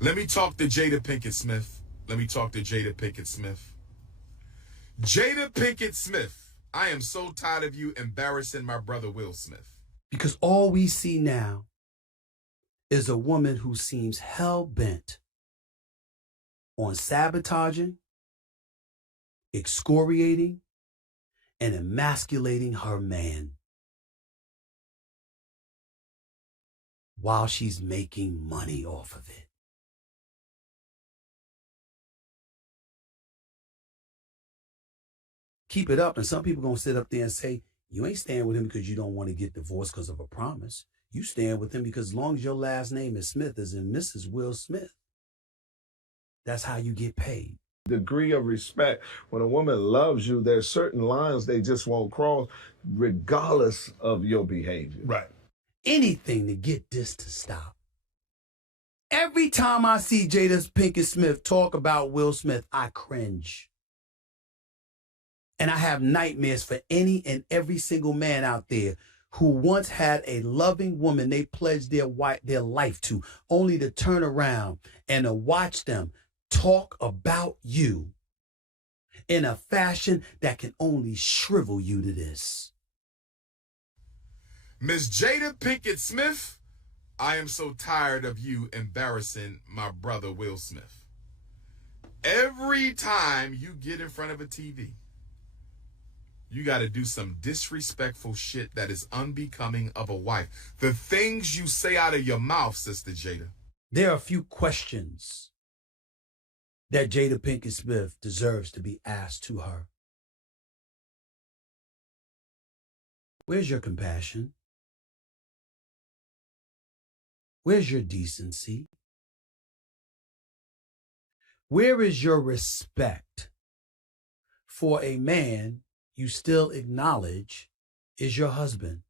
Let me talk to Jada Pinkett Smith. Jada Pinkett Smith, I am so tired of you embarrassing my brother Will Smith. Because all we see now is a woman who seems hell-bent on sabotaging, excoriating, and emasculating her man while she's making money off of it. Keep it up, and some people gonna sit up there and say, you ain't staying with him because you don't want to get divorced because of a promise. You stand with him because as long as your last name is Smith, as in Mrs. Will Smith, that's how you get paid. Degree of respect. When a woman loves you, there's certain lines they just won't cross regardless of your behavior. Right. Anything to get this to stop. Every time I see Jada Pinkett Smith talk about Will Smith, I cringe. And I have nightmares for any and every single man out there who once had a loving woman they pledged their life to, only to turn around and to watch them talk about you in a fashion that can only shrivel you to this. Miss Jada Pinkett Smith, I am so tired of you embarrassing my brother Will Smith. Every time you get in front of a TV, you got to do some disrespectful shit that is unbecoming of a wife. The things you say out of your mouth, Sister Jada. There are a few questions that Jada Pinkett Smith deserves to be asked to her. Where's your compassion? Where's your decency? Where is your respect for a man you still acknowledge is your husband?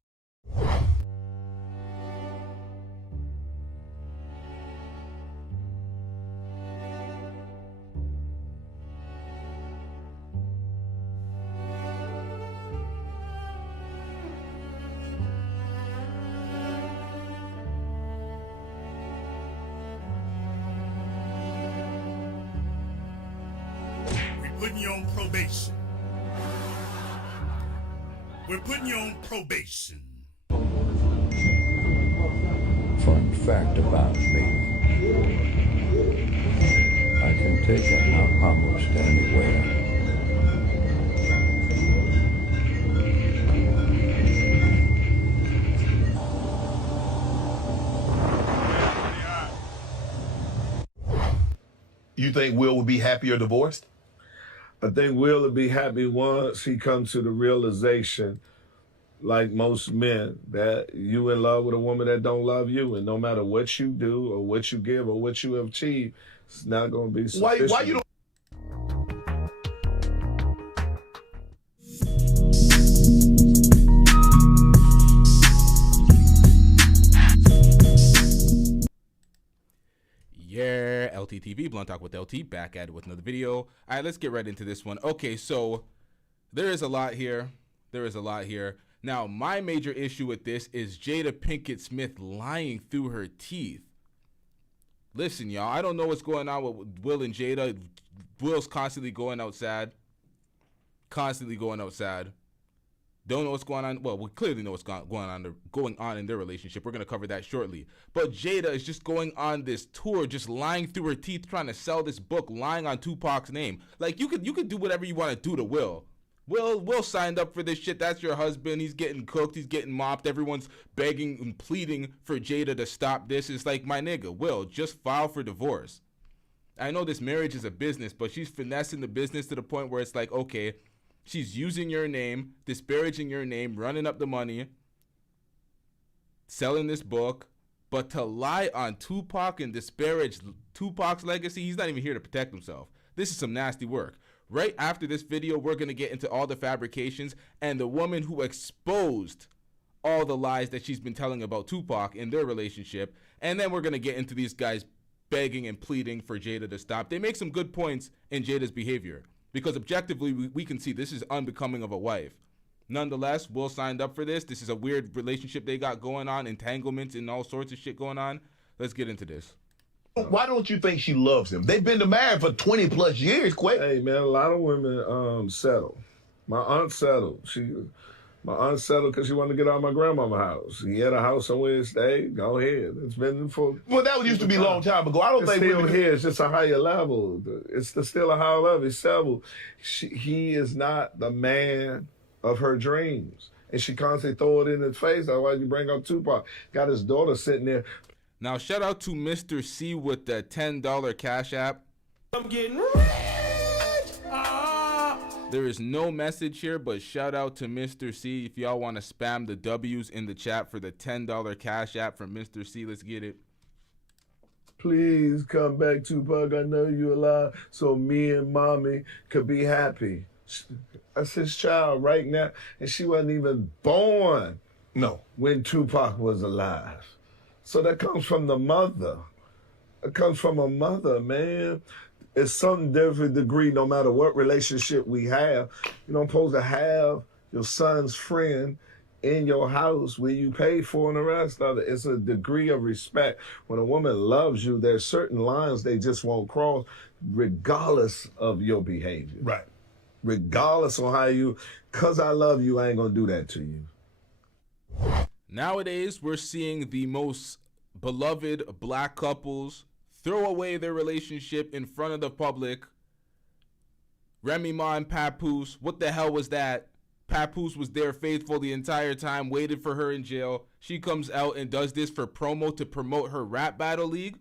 We're putting you on probation. We're putting you on probation. Fun fact about me, I can take it almost anywhere. You think Will would be happier divorced? I think Will will be happy once he comes to the realization, like most men, that you in love with a woman that don't love you, and no matter what you do or what you give or what you achieve, it's not going to be sufficient. Why you don't? Yeah, LTTV, Blunt Talk with LT, back at it with another video. All right, let's get right into this one. Okay, so there is a lot here. Now, my major issue with this is Jada Pinkett Smith lying through her teeth. Listen, y'all, I don't know what's going on with Will and Jada. Will's constantly going outside. Don't know what's going on. Well, we clearly know what's going on in their relationship. We're going to cover that shortly. But Jada is just going on this tour, just lying through her teeth, trying to sell this book, lying on Tupac's name. Like, you could do whatever you want to do to Will. Will signed up for this shit. That's your husband. He's getting cooked. He's getting mopped. Everyone's begging and pleading for Jada to stop this. It's like, my nigga, Will, just file for divorce. I know this marriage is a business, but she's finessing the business to the point where it's like, okay, she's using your name, disparaging your name, running up the money, selling this book, but to lie on Tupac and disparage Tupac's legacy, he's not even here to protect himself. This is some nasty work. Right after this video, we're going to get into all the fabrications and the woman who exposed all the lies that she's been telling about Tupac in their relationship. And then we're going to get into these guys begging and pleading for Jada to stop. They make some good points in Jada's behavior. because objectively we can see this is unbecoming of a wife. Nonetheless, Will signed up for this. This is a weird relationship they got going on, entanglements and all sorts of shit going on. Let's get into this. Why don't you think she loves him? They've been married for 20 plus years, Quay. Hey, man, a lot of women settle. My aunt settled. My aunt settled because she wanted to get out of my grandmama's house. He had a house somewhere to stay. Go ahead. It's been for... Well, that used to be a long time ago. I don't think still women... here. It's just a higher level. Still a higher level. It's settled. He is not the man of her dreams. And she constantly throw it in his face. That's why you bring up Tupac. Got his daughter sitting there. Now, shout out to Mr. C with the $10 Cash App. I'm getting rich. There is no message here, but shout out to Mr. C. If y'all want to spam the W's in the chat for the $10 Cash App from Mr. C, let's get it. Please come back, Tupac. I know you're alive, so me and mommy could be happy. That's his child right now, and she wasn't even born when Tupac was alive. So that comes from the mother. It comes from a mother, man. It's some different degree, no matter what relationship we have. You don't supposed to have your son's friend in your house where you pay for and the rest of it. It's a degree of respect. When a woman loves you, there's certain lines they just won't cross, regardless of your behavior. Right. Regardless of how you, because I love you, I ain't going to do that to you. Nowadays, we're seeing the most beloved black couples throw away their relationship in front of the public. Remy Ma and Papoose, what the hell was that? Papoose was there faithful the entire time, waited for her in jail. She comes out and does this for promo to promote her rap battle league.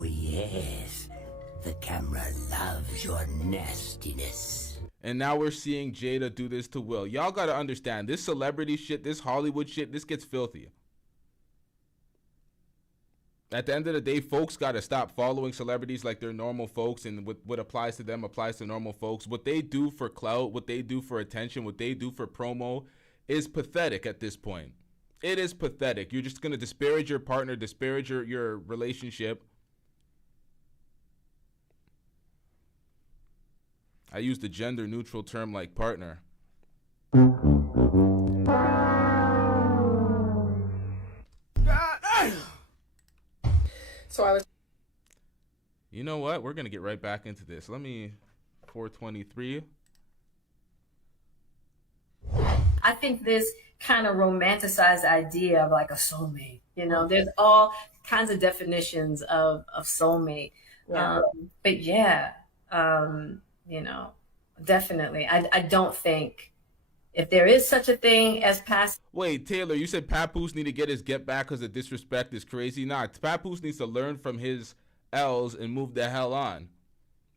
Oh, yes, the camera loves your nastiness. And now we're seeing Jada do this to Will. Y'all gotta understand, this celebrity shit, this Hollywood shit, this gets filthy. At the end of the day, folks gotta stop following celebrities like they're normal folks, and what applies to them applies to normal folks. What they do for clout, what they do for attention, what they do for promo is pathetic at this point. It is pathetic. You're just gonna disparage your partner, disparage your relationship. I use the gender neutral term like partner. So I was. You know what? We're gonna get right back into this. Let me 423. I think this kind of romanticized idea of like a soulmate. You know, there's all kinds of definitions of soulmate. Yeah. But yeah, you know, definitely. I don't think if there is such a thing as past. Wait, Taylor, you said Papoose need to get his get back because the disrespect is crazy. Nah, Papoose needs to learn from his L's and move the hell on.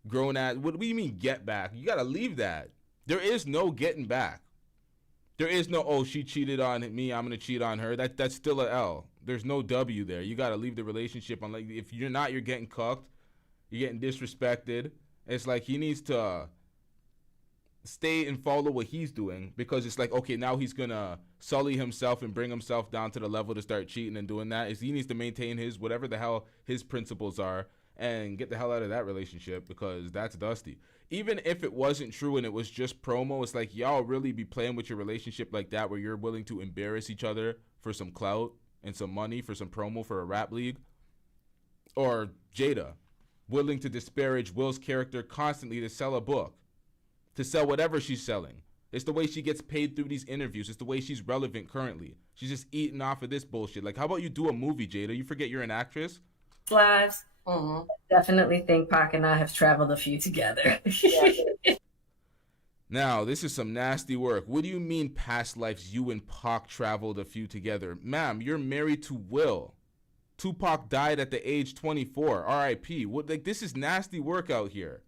Grown ass. What do you mean get back? You gotta leave that. There is no getting back. There is no, oh, she cheated on me, I'm gonna cheat on her. That's still a L. There's no W there. You gotta leave the relationship. Unlike if you're not, you're getting cucked. You're getting disrespected. It's like he needs to stay and follow what he's doing, because it's like, okay, now he's gonna sully himself and bring himself down to the level to start cheating and doing that. Is he needs to maintain his whatever the hell his principles are and get the hell out of that relationship, because that's dusty. Even if it wasn't true and it was just promo, it's like, y'all really be playing with your relationship like that, where you're willing to embarrass each other for some clout and some money for some promo for a rap league? Or Jada willing to disparage Will's character constantly to sell a book, to sell whatever she's selling. It's the way she gets paid through these interviews. It's the way she's relevant currently. She's just eating off of this bullshit. Like, how about you do a movie, Jada? You forget you're an actress? Lives. Definitely think Pac and I have traveled a few together. Now, this is some nasty work. What do you mean past lives you and Pac traveled a few together? Ma'am, you're married to Will. Tupac died at the age 24. R.I.P. What, like, this is nasty work out here.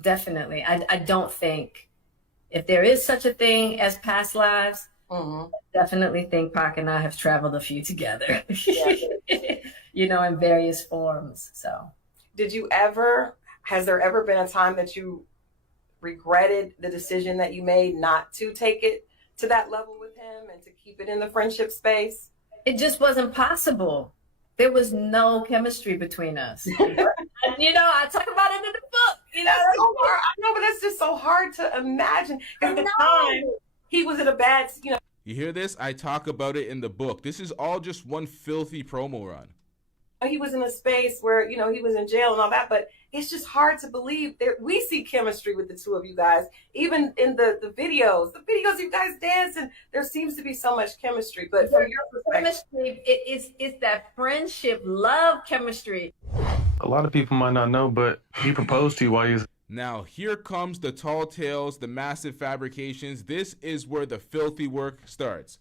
Definitely. I don't think if there is such a thing as past lives, definitely think Pac and I have traveled a few together, you know, in various forms. So has there ever been a time that you regretted the decision that you made not to take it to that level with him and to keep it in the friendship space? It just wasn't possible. There was no chemistry between us. You know, I talk about it in the book. You know, that's so hard. I know, but that's just so hard to imagine. At the time, he was in a bad, you know. You hear this? I talk about it in the book. This is all just one filthy promo run. He was in a space where, you know, he was in jail and all that, but it's just hard to believe that we see chemistry with the two of you guys. Even in the videos you guys dance, and there seems to be so much chemistry. But from your perspective, chemistry, it's that friendship, love chemistry. A lot of people might not know, but he proposed to you while he was... Now, here comes the tall tales, the massive fabrications. This is where the filthy work starts.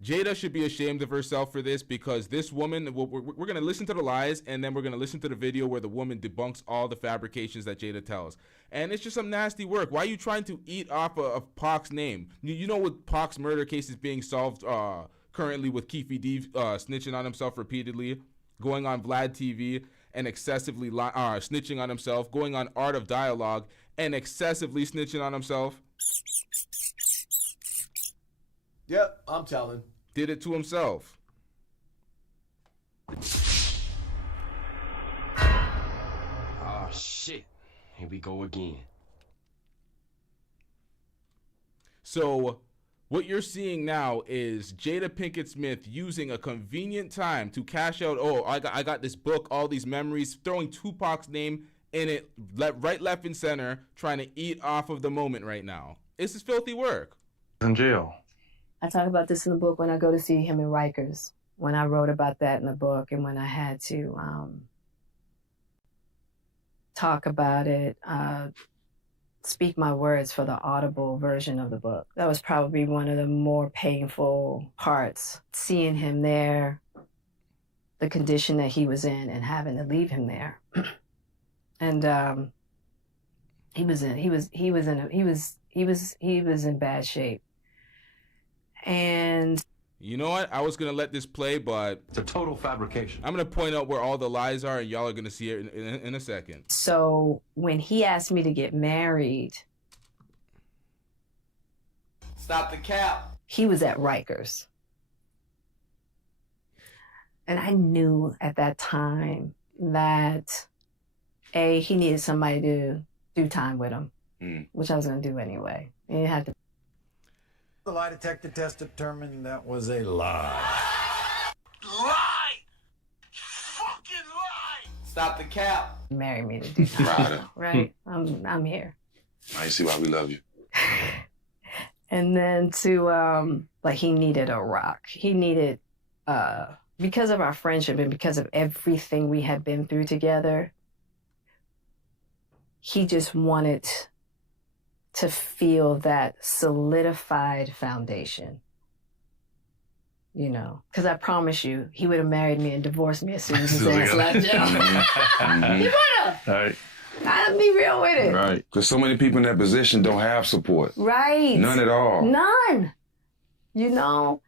Jada should be ashamed of herself for this, because this woman, we're going to listen to the lies, and then we're going to listen to the video where the woman debunks all the fabrications that Jada tells. And it's just some nasty work. Why are you trying to eat off of Pac's name? You know, with Pac's murder cases being solved currently with Keefe D snitching on himself repeatedly, going on Vlad TV and excessively snitching on himself, going on Art of Dialogue and excessively snitching on himself. Yep, I'm telling. Did it to himself. Oh, shit. Here we go again. So what you're seeing now is Jada Pinkett Smith using a convenient time to cash out. Oh, I got this book, all these memories, throwing Tupac's name in it, right, left, and center, trying to eat off of the moment right now. This is filthy work. In jail. I talk about this in the book when I go to see him in Rikers, when I wrote about that in the book, and when I had to talk about it, speak my words for the audible version of the book. That was probably one of the more painful parts, seeing him there, the condition that he was in, and having to leave him there. And he was in bad shape. And you know what? I was going to let this play, but it's a total fabrication. I'm going to point out where all the lies are, and y'all are going to see it in a second. So when he asked me to get married, Stop the cap. He was at Rikers. And I knew at that time that, A, he needed somebody to do time with him, which I was going to do anyway. And you had to. The lie detector test determined that was a lie. Lie! Fucking lie! Stop the cap. Marry me to do time. Right? I'm here. I see why we love you. And then to, like, he needed a rock. He needed, because of our friendship and because of everything we had been through together, he just wanted to feel that solidified foundation, you know, because I promise you, he would have married me and divorced me as soon as his ass left jail. He would have. Right. I'd be real with it. Right. Because so many people in that position don't have support. Right. None at all. None. You know?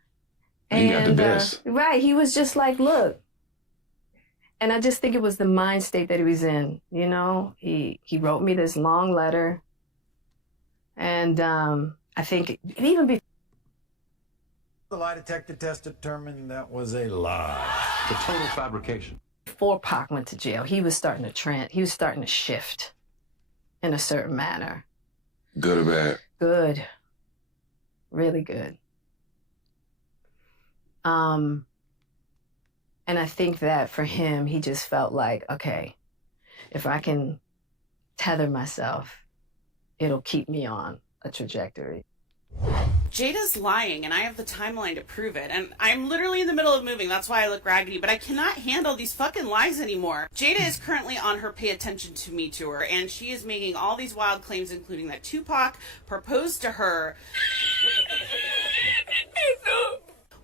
And he got the best. Right. He was just like, look. And I just think it was the mind state that he was in. You know, he wrote me this long letter. And I think even before The lie detector test determined that was a lie. The total fabrication. Before Pac went to jail, he was starting to trend. He was starting to shift in a certain manner. Good or bad? Good. Really good. And I think that for him, he just felt like, okay, if I can tether myself, it'll keep me on a trajectory. Jada's lying, and I have the timeline to prove it. And I'm literally in the middle of moving. That's why I look raggedy. But I cannot handle these fucking lies anymore. Jada is currently on her Pay Attention to Me tour, and she is making all these wild claims, including that Tupac proposed to her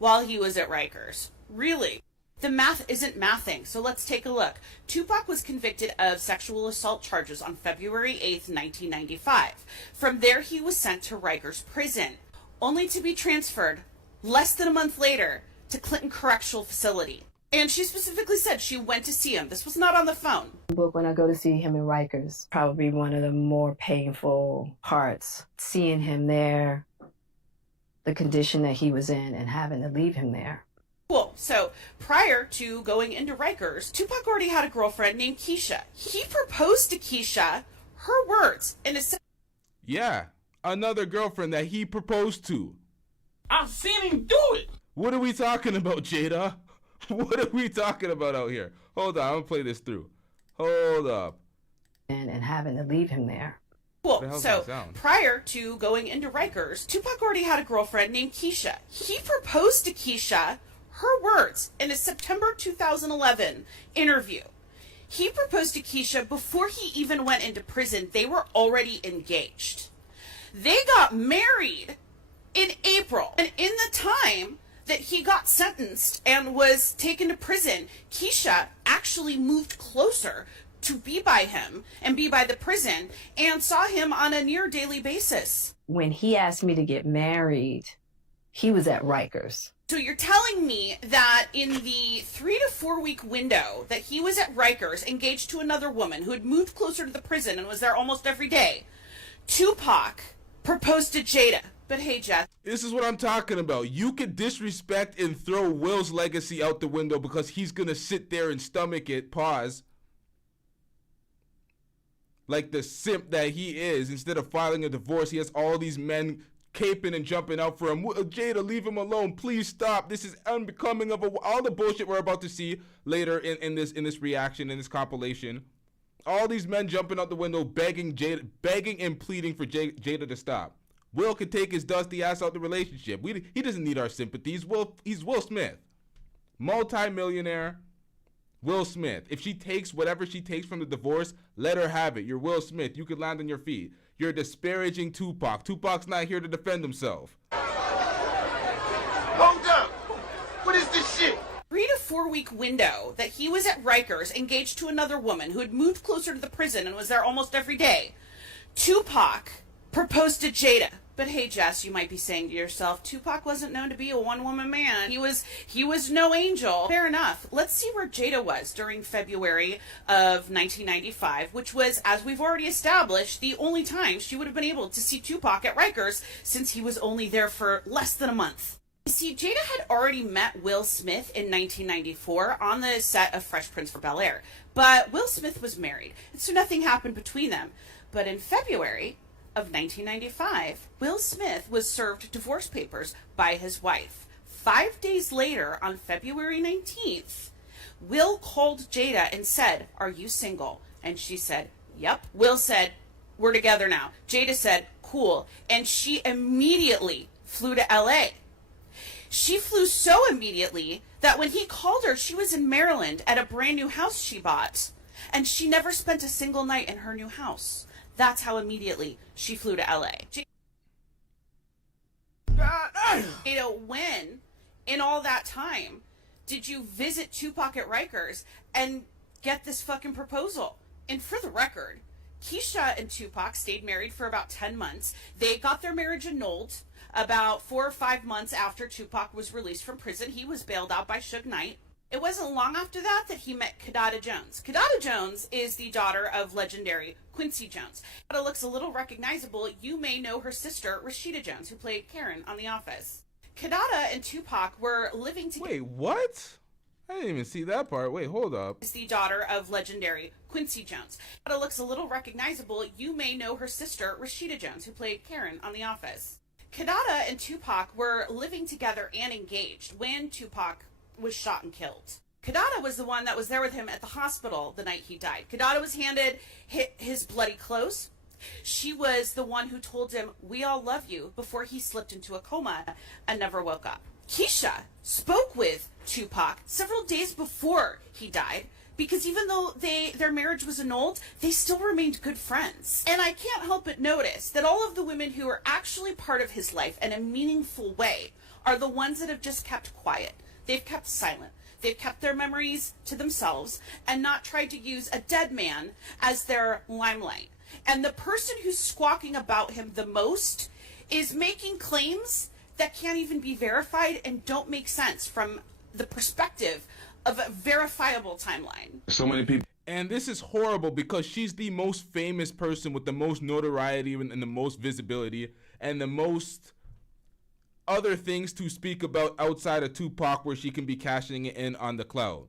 while he was at Rikers. Really? The math isn't mathing, so let's take a look. Tupac was convicted of sexual assault charges on February 8th, 1995. From there, he was sent to Rikers Prison, only to be transferred less than a month later to Clinton Correctional Facility. And she specifically said she went to see him. This was not on the phone. Book when I go to see him in Rikers, probably one of the more painful parts, seeing him there, the condition that he was in, and having to leave him there. Cool. So prior to going into Rikers, Tupac already had a girlfriend named Keisha. He proposed to Keisha, her words, in a Yeah, another girlfriend that he proposed to. I've seen him do it. What are we talking about, Jada? What are we talking about out here? Hold on, I'm gonna play this through. Hold up. And having to leave him there. Cool. So prior to going into Rikers, Tupac already had a girlfriend named Keisha. He proposed to Keisha, her words, in a September 2011 interview. He proposed to Keisha before he even went into prison. They were already engaged. They got married in April. And in the time that he got sentenced and was taken to prison, Keisha actually moved closer to be by him and be by the prison and saw him on a near daily basis. When he asked me to get married, he was at Rikers. So you're telling me that in the 3 to 4 week window that he was at Rikers, engaged to another woman who had moved closer to the prison and was there almost every day, Tupac proposed to Jada. But hey, Jeff. This is what I'm talking about. You could disrespect and throw Will's legacy out the window because he's going to sit there and stomach it, pause, like the simp that he is. Instead of filing a divorce, he has all these men caping and jumping out for him. Jada, leave him alone. Please stop. This is unbecoming of all the bullshit we're about to see later in this reaction, in this compilation. All these men jumping out the window, begging and pleading for Jada to stop. Will could take his dusty ass out the relationship. He doesn't need our sympathies. He's Will Smith. Multi-millionaire Will Smith. If she takes whatever she takes from the divorce, let her have it. You're Will Smith. You could land on your feet. You're disparaging Tupac. Tupac's not here to defend himself. Hold up. What is this shit? 3 to 4 week window that he was at Rikers, engaged to another woman who had moved closer to the prison and was there almost every day, Tupac proposed to Jada. But hey, Jess, you might be saying to yourself, Tupac wasn't known to be a one-woman man. He was no angel. Fair enough. Let's see where Jada was during February of 1995, which was, as we've already established, the only time she would have been able to see Tupac at Rikers since he was only there for less than a month. You see, Jada had already met Will Smith in 1994 on the set of Fresh Prince of Bel-Air, but Will Smith was married, and so nothing happened between them. But in February of 1995, Will Smith was served divorce papers by his wife. 5 days later, on February 19th, Will called Jada and said, "Are you single?" And she said, "Yep." Will said, "We're together now." Jada said, "Cool." And she immediately flew to LA. She flew so immediately that when he called her, she was in Maryland at a brand new house she bought. And she never spent a single night in her new house. That's how immediately she flew to LA. Jada, when in all that time did you visit Tupac at Rikers and get this fucking proposal? And for the record, Keisha and Tupac stayed married for about 10 months. They got their marriage annulled about 4 or 5 months after Tupac was released from prison. He was bailed out by Suge Knight. It wasn't long after that he met Kidada Jones. Kidada Jones is the daughter of legendary Quincy Jones. Kidada looks a little recognizable. You may know her sister, Rashida Jones, who played Karen on The Office. Kidada and Tupac were living together. Wait, what? I didn't even see that part. Wait, hold up. Is the daughter of legendary Quincy Jones. Kidada looks a little recognizable. You may know her sister, Rashida Jones, who played Karen on The Office. Kidada and Tupac were living together and engaged when Tupac was shot and killed. Kidada was the one that was there with him at the hospital the night he died. Kidada was handed his bloody clothes. She was the one who told him, "We all love you," before he slipped into a coma and never woke up. Keisha spoke with Tupac several days before he died, because even though their marriage was annulled, they still remained good friends. And I can't help but notice that all of the women who are actually part of his life in a meaningful way are the ones that have just kept quiet. They've kept silent. They've kept their memories to themselves and not tried to use a dead man as their limelight. And the person who's squawking about him the most is making claims that can't even be verified and don't make sense from the perspective of a verifiable timeline. So many people. And this is horrible because she's the most famous person with the most notoriety and the most visibility and the most other things to speak about outside of Tupac where she can be cashing it in on the cloud.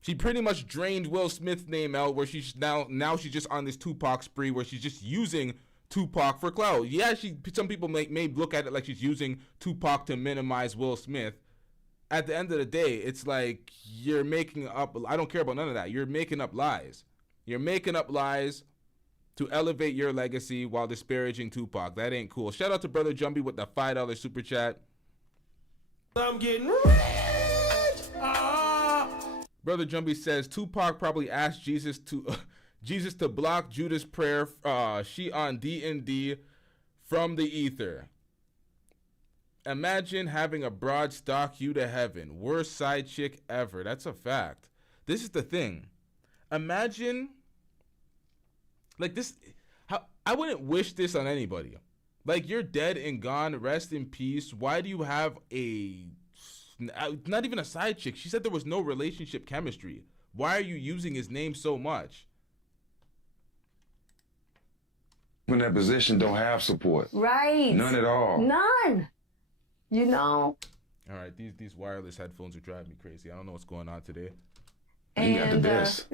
She pretty much drained Will Smith's name out where she's now she's just on this Tupac spree where she's just using Tupac for clout. Yeah, some people may look at it like she's using Tupac to minimize Will Smith. At the end of the day, it's like you're making up, I don't care about none of that. You're making up lies. You're making up lies to elevate your legacy while disparaging Tupac. That ain't cool. Shout out to Brother Jumbie with the $5 super chat. I'm getting rich. Brother Jumbie says Tupac probably asked Jesus to block Judas' prayer. She on D&D from the ether. Imagine having a broad stalk you to heaven. Worst side chick ever. That's a fact. This is the thing. Imagine, like this, I wouldn't wish this on anybody. Like, you're dead and gone, rest in peace. Why do you have not even a side chick? She said there was no relationship chemistry. Why are you using his name so much? In that position, don't have support. Right. None at all. None. You know. All right, these wireless headphones are driving me crazy. I don't know what's going on today. He got the best.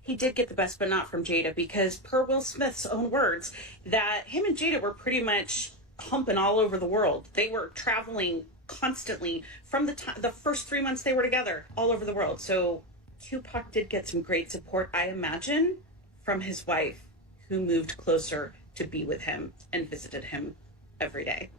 He did get the best, but not from Jada, because per Will Smith's own words, that him and Jada were pretty much humping all over the world. They were traveling constantly from the first 3 months they were together, all over the world. So Tupac did get some great support, I imagine, from his wife, who moved closer to be with him and visited him every day.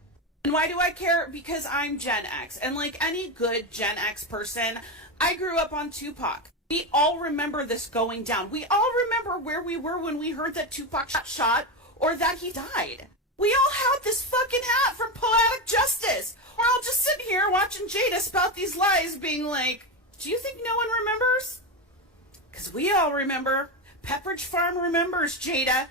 And why do I care? Because I'm Gen X, and like any good Gen X person, I grew up on Tupac. We all remember this going down. We all remember where we were when we heard that Tupac got shot or that he died. We all had this fucking hat from Poetic Justice. We're all just sitting here watching Jada spout these lies, being like, do you think no one remembers? Because we all remember. Pepperidge Farm remembers, Jada.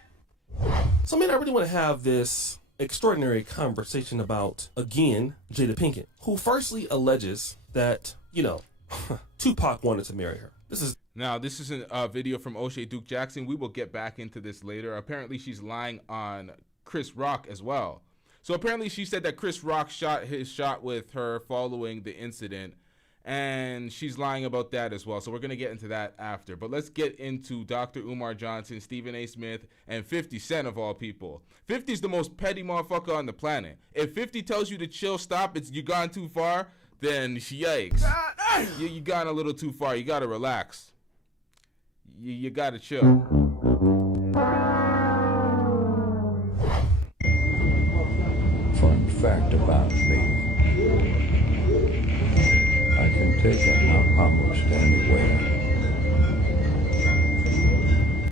So, man, I really want to have this extraordinary conversation about, again, Jada Pinkett, who firstly alleges that, Tupac wanted to marry her. This is a video from O'Shea Duke Jackson. We will get back into this later. Apparently, she's lying on Chris Rock as well. So apparently, she said that Chris Rock shot his shot with her following the incident, and she's lying about that as well. So we're gonna get into that after. But let's get into Dr. Umar Johnson, Stephen A. Smith, and 50 Cent of all people. 50's the most petty motherfucker on the planet. If 50 tells you to chill, stop, you gone too far, then yikes. You gone a little too far. You gotta relax. You gotta chill. Fun fact about me. I can take it almost anywhere.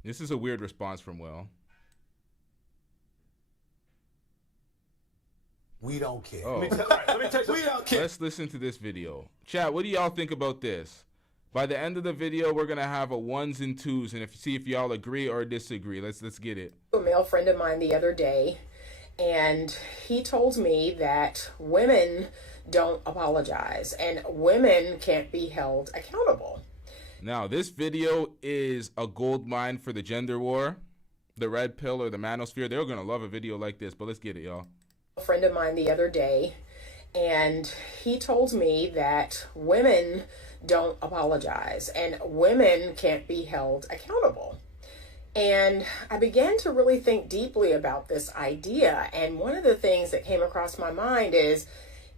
This is a weird response from Will. We don't care. Oh. Let me tell you, we don't care. Let's listen to this video. Chat, what do y'all think about this? By the end of the video, we're gonna have a ones and twos, and see if y'all agree or disagree. Let's get it. A male friend of mine the other day, and he told me that women don't apologize and women can't be held accountable. Now, this video is a gold mine for the gender war, the red pill or the manosphere. They're gonna love a video like this, but let's get it, y'all. A friend of mine the other day, and he told me that women don't apologize and women can't be held accountable. And I began to really think deeply about this idea. And one of the things that came across my mind is,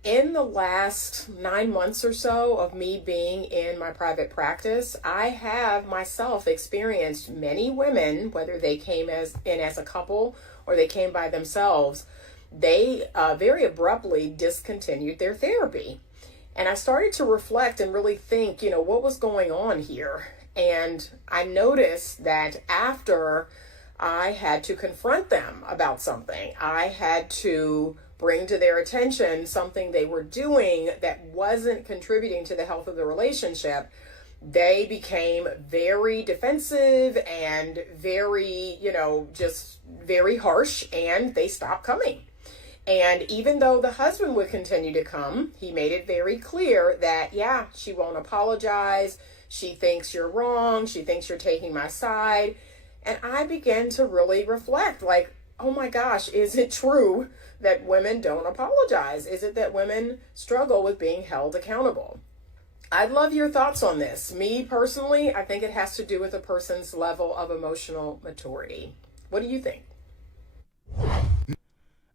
in the last 9 months or so of me being in my private practice, I have myself experienced many women, whether they came in as a couple or they came by themselves, they very abruptly discontinued their therapy. And I started to reflect and really think, what was going on here? And I noticed that after I had to confront them about something, I had to bring to their attention something they were doing that wasn't contributing to the health of the relationship, they became very defensive and very, just very harsh, and they stopped coming. And even though the husband would continue to come, he made it very clear that, yeah, she won't apologize. She thinks you're wrong. She thinks you're taking my side. And I began to really reflect, like, oh my gosh, is it true that women don't apologize? Is it that women struggle with being held accountable? I'd love your thoughts on this. Me personally, I think it has to do with a person's level of emotional maturity. What do you think?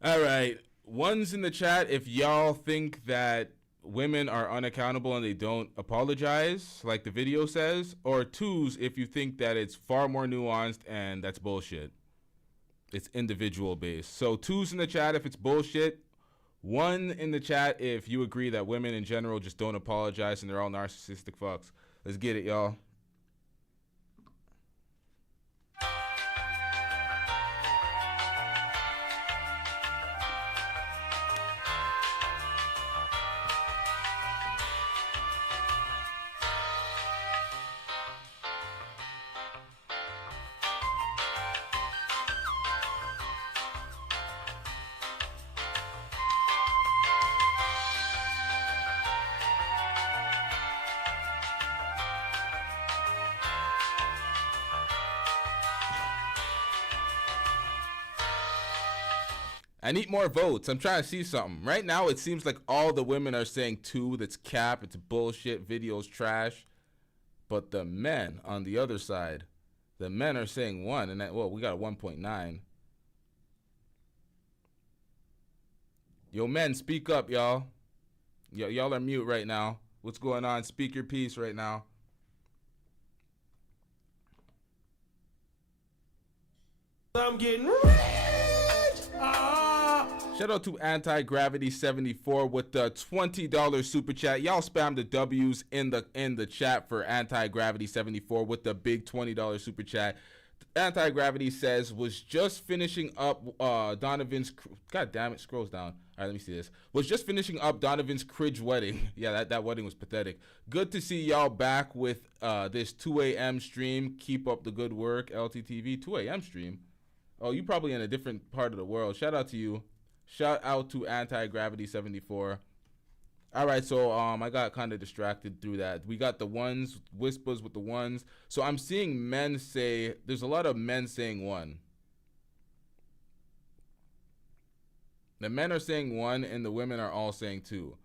All right. Ones in the chat, if y'all think that women are unaccountable and they don't apologize, like the video says, or twos if you think that it's far more nuanced and that's bullshit. It's individual based. So twos in the chat if it's bullshit. One in the chat if you agree that women in general just don't apologize and they're all narcissistic fucks. Let's get it, y'all. I need more votes. I'm trying to see something. Right now, it seems like all the women are saying 2. That's cap. It's bullshit. Video's trash. But the men on the other side, the men are saying 1. And that, well, we got a 1.9. Yo, men, speak up, y'all. Y'all are mute right now. What's going on? Speak your piece right now. I'm getting rich. Shout out to Anti-Gravity74 with the $20 super chat. Y'all spam the W's in the chat for Anti-Gravity74 with the big $20 super chat. Anti-Gravity says was just finishing up Donovan's. God damn it, scrolls down. All right, let me see this. Was just finishing up Donovan's Cridge wedding. Yeah, that wedding was pathetic. Good to see y'all back with this 2 a.m. stream. Keep up the good work, LTTV. 2 a.m. stream. Oh, you probably in a different part of the world. Shout out to you. Shout out to Anti-Gravity74. All right, so I got kind of distracted through that. We got the ones, whispers with the ones. So I'm seeing men say, there's a lot of men saying 1. The men are saying 1 and the women are all saying 2.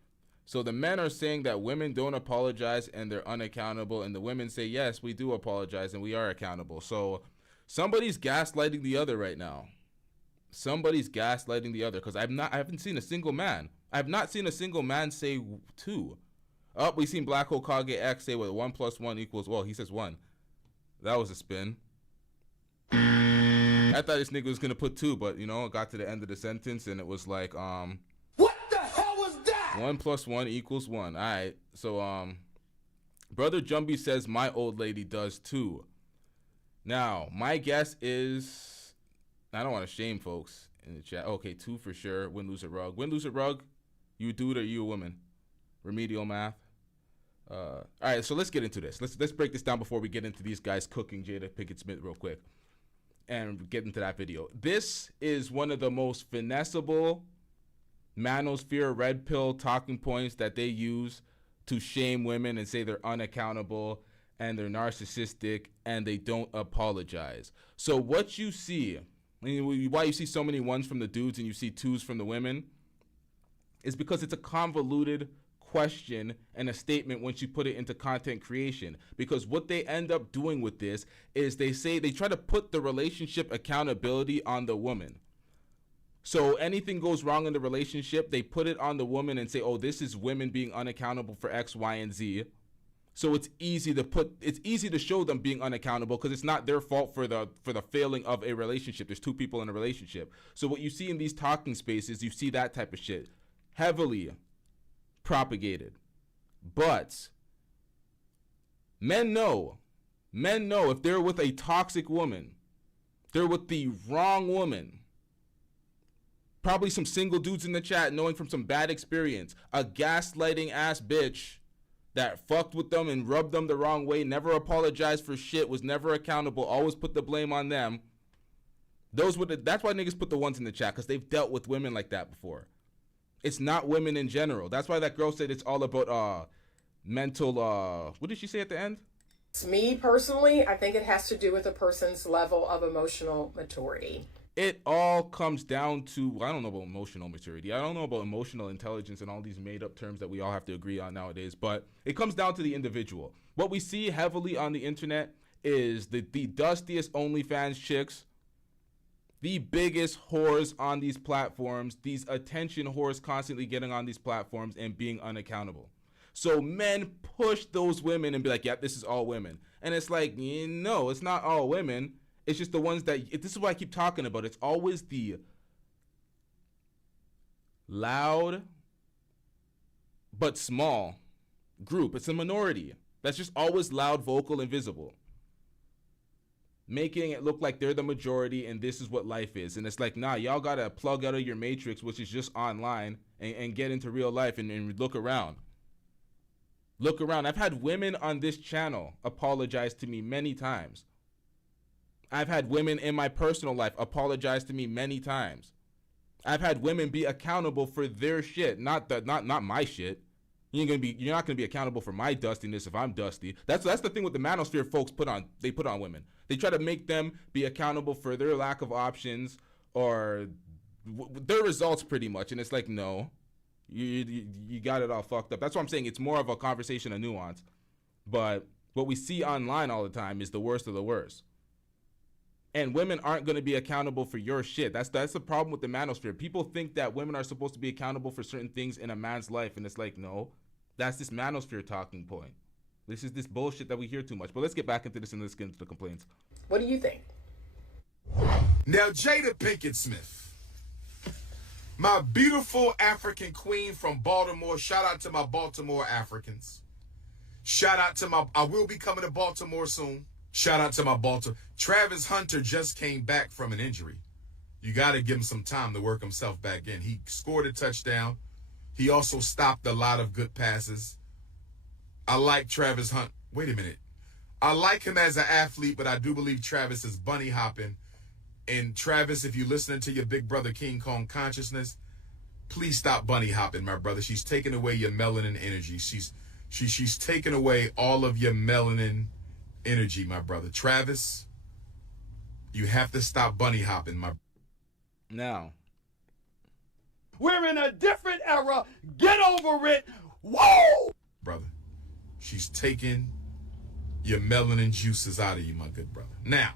So the men are saying that women don't apologize and they're unaccountable, and the women say, yes, we do apologize and we are accountable. So somebody's gaslighting the other right now. Somebody's gaslighting the other, because I haven't seen a single man. I have not seen a single man say 2. Oh, we've seen Black Hokage X say what 1 + 1 equals. Well, he says 1. That was a spin. I thought this nigga was gonna put 2, but you know, it got to the end of the sentence and it was like What the hell was that? 1 + 1 = 1. All right. So Brother Jumbie says my old lady does too. Now, my guess is, I don't want to shame folks in the chat. Okay, 2 for sure. Win, lose, or rug. Win, lose, or rug. You a dude or you a woman? Remedial math. All right, so let's get into this. Let's break this down before we get into these guys cooking Jada Pinkett Smith real quick and get into that video. This is one of the most finessable manosphere red pill talking points that they use to shame women and say they're unaccountable and they're narcissistic and they don't apologize. So what you see, why you see so many 1s from the dudes and you see 2s from the women, is because it's a convoluted question and a statement once you put it into content creation. Because what they end up doing with this is they try to put the relationship accountability on the woman. So anything goes wrong in the relationship, they put it on the woman and say, oh, this is women being unaccountable for X, Y, and Z. So it's easy to show them being unaccountable because it's not their fault for the failing of a relationship. There's 2 people in a relationship. So what you see in these talking spaces, you see that type of shit heavily propagated. But men know if they're with a toxic woman, they're with the wrong woman. Probably some single dudes in the chat knowing from some bad experience, a gaslighting ass bitch that fucked with them and rubbed them the wrong way, never apologized for shit, was never accountable, always put the blame on them. That's why niggas put the 1s in the chat, because they've dealt with women like that before. It's not women in general. That's why that girl said it's all about mental, what did she say at the end? Me personally, I think it has to do with a person's level of emotional maturity. It all comes down to, I don't know about emotional maturity. I don't know about emotional intelligence and all these made up terms that we all have to agree on nowadays, but it comes down to the individual. What we see heavily on the internet is the dustiest OnlyFans chicks, the biggest whores on these platforms, these attention whores constantly getting on these platforms and being unaccountable. So men push those women and be like, yeah, this is all women. And it's like, no, it's not all women. It's just the ones that, this is what I keep talking about. It's always the loud but small group. It's a minority that's just always loud, vocal, and visible, making it look like they're the majority and this is what life is. And it's like, nah, y'all gotta plug out of your matrix, which is just online, and get into real life and look around. Look around. I've had women on this channel apologize to me many times. I've had women in my personal life apologize to me many times. I've had women be accountable for their shit, not my shit. You're not gonna be accountable for my dustiness if I'm dusty. That's the thing with the manosphere folks they put on women. They try to make them be accountable for their lack of options or their results pretty much, and it's like, no, you got it all fucked up. That's why I'm saying it's more of a conversation of nuance. But what we see online all the time is the worst of the worst. And women aren't going to be accountable for your shit. That's the problem with the manosphere. People think that women are supposed to be accountable for certain things in a man's life, and it's like, no, that's this manosphere talking point. This is this bullshit that we hear too much. But let's get back into this and let's get into the complaints. What do you think? Now, Jada Pinkett Smith, my beautiful African queen from Baltimore. Shout out to my Baltimore Africans. Shout out to I will be coming to Baltimore soon. Shout out to my Baltimore. Travis Hunter just came back from an injury. You got to give him some time to work himself back in. He scored a touchdown. He also stopped a lot of good passes. I like Travis Hunt. Wait a minute. I like him as an athlete, but I do believe Travis is bunny hopping. And Travis, if you're listening to your big brother King Kong consciousness, please stop bunny hopping, my brother. She's taking away your melanin energy. She's taking away all of your melanin energy, my brother. Travis, you have to stop bunny hopping, my. Now, we're in a different era. Get over it. Whoa! Brother, she's taking your melanin juices out of you, my good brother. Now,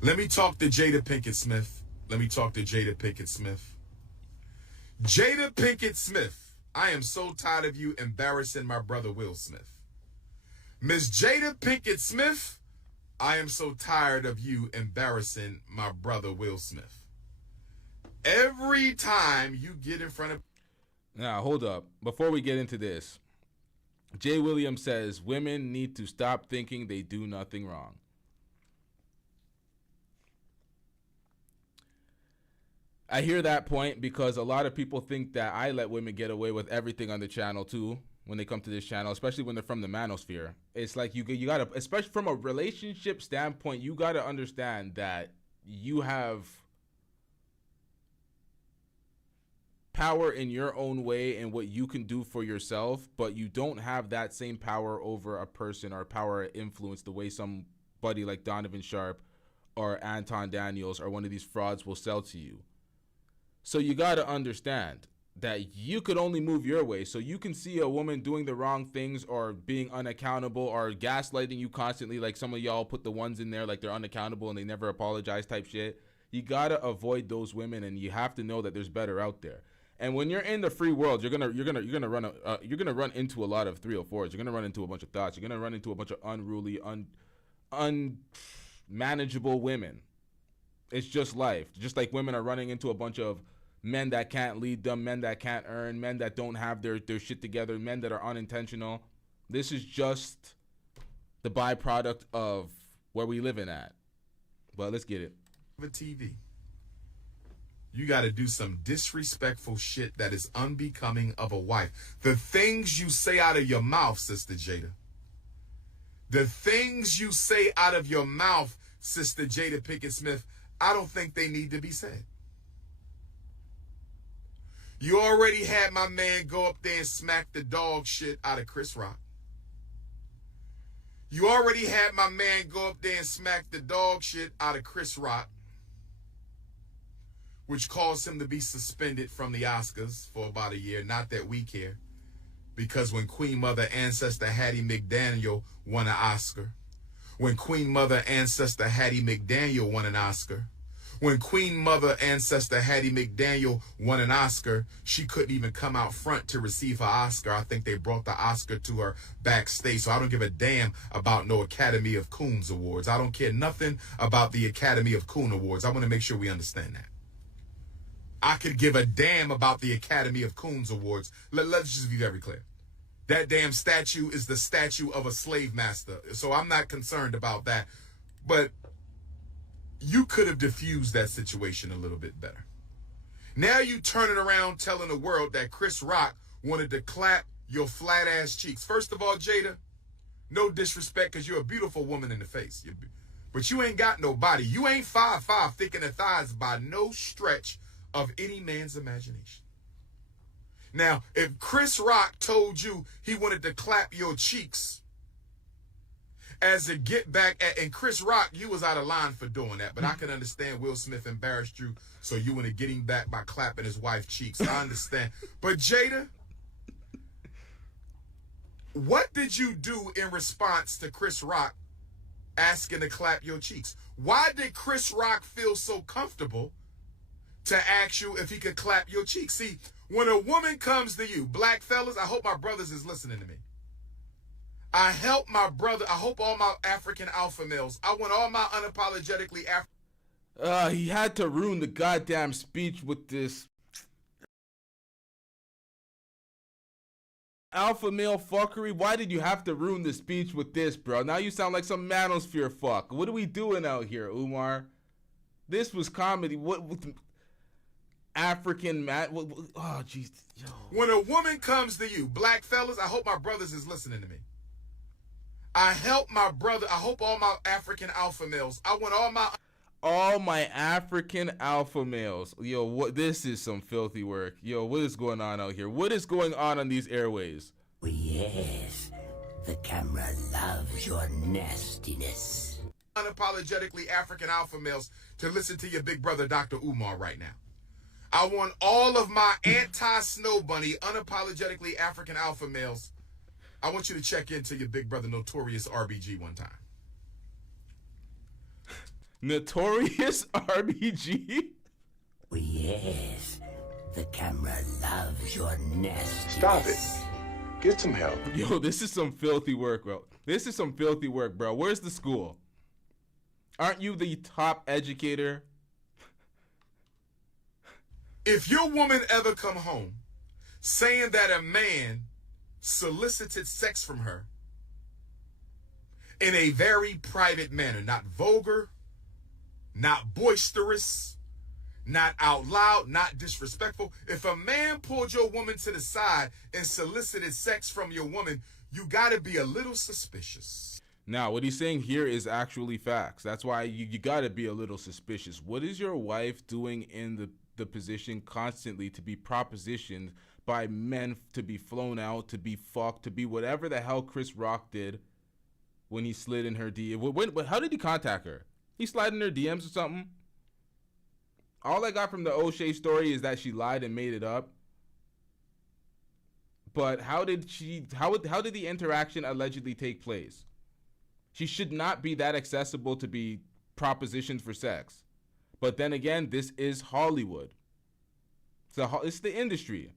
let me talk to Jada Pinkett Smith. Jada Pinkett Smith, I am so tired of you embarrassing my brother Will Smith. Miss Jada Pinkett Smith, I am so tired of you embarrassing my brother Will Smith. Every time you get in front of... Now, hold up. Before we get into this, Jay Williams says women need to stop thinking they do nothing wrong. I hear that point because a lot of people think that I let women get away with everything on the channel too. When they come to this channel, especially when they're from the manosphere, it's like you gotta, especially from a relationship standpoint, you gotta understand that you have power in your own way and what you can do for yourself, but you don't have that same power over a person or power or influence the way somebody like Donovan Sharp or Anton Daniels or one of these frauds will sell to you. So you gotta understand that you could only move your way. So you can see a woman doing the wrong things or being unaccountable or gaslighting you constantly, like some of y'all put the ones in there like they're unaccountable and they never apologize type shit. You gotta avoid those women, and you have to know that there's better out there. And when you're in the free world, you're gonna run into a lot of 304s. You're gonna run into a bunch of thoughts. You're gonna run into a bunch of unruly, unmanageable women. It's just life. Just like women are running into a bunch of men that can't lead them, men that can't earn, men that don't have their shit together, men that are unintentional. This is just the byproduct of where we living at. But let's get it. TV. You got to do some disrespectful shit that is unbecoming of a wife. The things you say out of your mouth, Sister Jada. The things you say out of your mouth, Sister Jada Pinkett Smith, I don't think they need to be said. You already had my man go up there and smack the dog shit out of Chris Rock. You already had my man go up there and smack the dog shit out of Chris Rock. which caused him to be suspended from the Oscars for about a year. Not that we care, because when Queen Mother Ancestor Hattie McDaniel won an Oscar, when Queen Mother Ancestor Hattie McDaniel won an Oscar, when Queen Mother Ancestor Hattie McDaniel won an Oscar, she couldn't even come out front to receive her Oscar. I think they brought the Oscar to her backstage. So I don't give a damn about no Academy of Coons Awards. I don't care nothing about the Academy of Coon Awards. I want to make sure we understand that. I could give a damn about the Academy of Coons Awards. Let's just be very clear. That damn statue is the statue of a slave master. So I'm not concerned about that. But you could have diffused that situation a little bit better. Now you turning around telling the world that Chris Rock wanted to clap your flat ass cheeks. First of all, Jada, no disrespect, because you're a beautiful woman in the face. But you ain't got no body. You ain't 5'5", thick in the thighs by no stretch of any man's imagination. Now, if Chris Rock told you he wanted to clap your cheeks as a get back at, and Chris Rock, you was out of line for doing that, but I can understand Will Smith embarrassed you, so you want to get him back by clapping his wife's cheeks. I understand. But Jada, what did you do in response to Chris Rock asking to clap your cheeks? Why did Chris Rock feel so comfortable to ask you if he could clap your cheeks? See, when a woman comes to you, black fellas, I hope my brothers is listening to me. I help my brother. I hope all my African alpha males. I want all my unapologetically African. He had to ruin the goddamn speech with this alpha male fuckery. Why did you have to ruin the speech with this, bro? Now you sound like some manosphere fuck. What are we doing out here, Umar? This was comedy. What African man? Oh, jeez. When a woman comes to you, black fellas, I hope my brothers is listening to me. I help my brother. I hope all my African alpha males. I want all my African alpha males. Yo, what? This is some filthy work. Yo, what is going on out here? What is going on these airways? Oh, yes, the camera loves your nastiness. Unapologetically African alpha males to listen to your big brother, Dr. Umar, right now. I want all of my anti-Snow Bunny, unapologetically African alpha males. I want you to check into your big brother, Notorious RBG, one time. Notorious RBG? Oh, yes, the camera loves your nastiness. Stop it. Get some help. Yo, this is some filthy work, bro. This is some filthy work, bro. Where's the school? Aren't you the top educator? If your woman ever come home saying that a man solicited sex from her in a very private manner, not vulgar, not boisterous, not out loud, not disrespectful. If a man pulled your woman to the side and solicited sex from your woman, you got to be a little suspicious. Now, what he's saying here is actually facts. That's why you got to be a little suspicious. What is your wife doing in the position constantly to be propositioned by men, to be flown out, to be fucked, to be whatever the hell Chris Rock did when he slid in her DM? How did he contact her? He slid in her DMs or something? All I got from the O'Shea story is that she lied and made it up. But how did the interaction allegedly take place? She should not be that accessible to be propositioned for sex. But then again, this is Hollywood. It's the industry.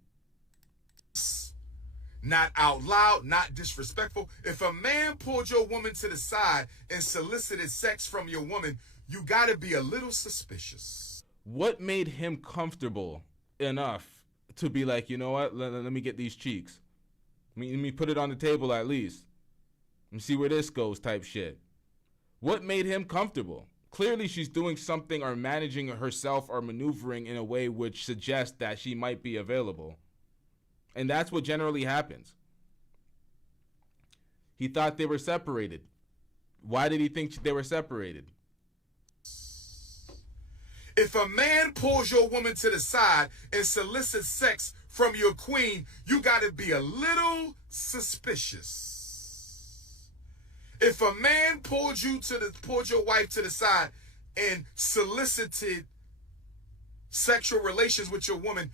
Not out loud, not disrespectful. If a man pulled your woman to the side and solicited sex from your woman, you got to be a little suspicious. What made him comfortable enough to be like, you know what, let me get these cheeks. Let me put it on the table at least. Let me see where this goes type shit. What made him comfortable? Clearly she's doing something or managing herself or maneuvering in a way which suggests that she might be available. And that's what generally happens. He thought they were separated. Why did he think they were separated? If a man pulls your woman to the side and solicits sex from your queen, you got to be a little suspicious. If a man pulled your wife to the side and solicited sexual relations with your woman.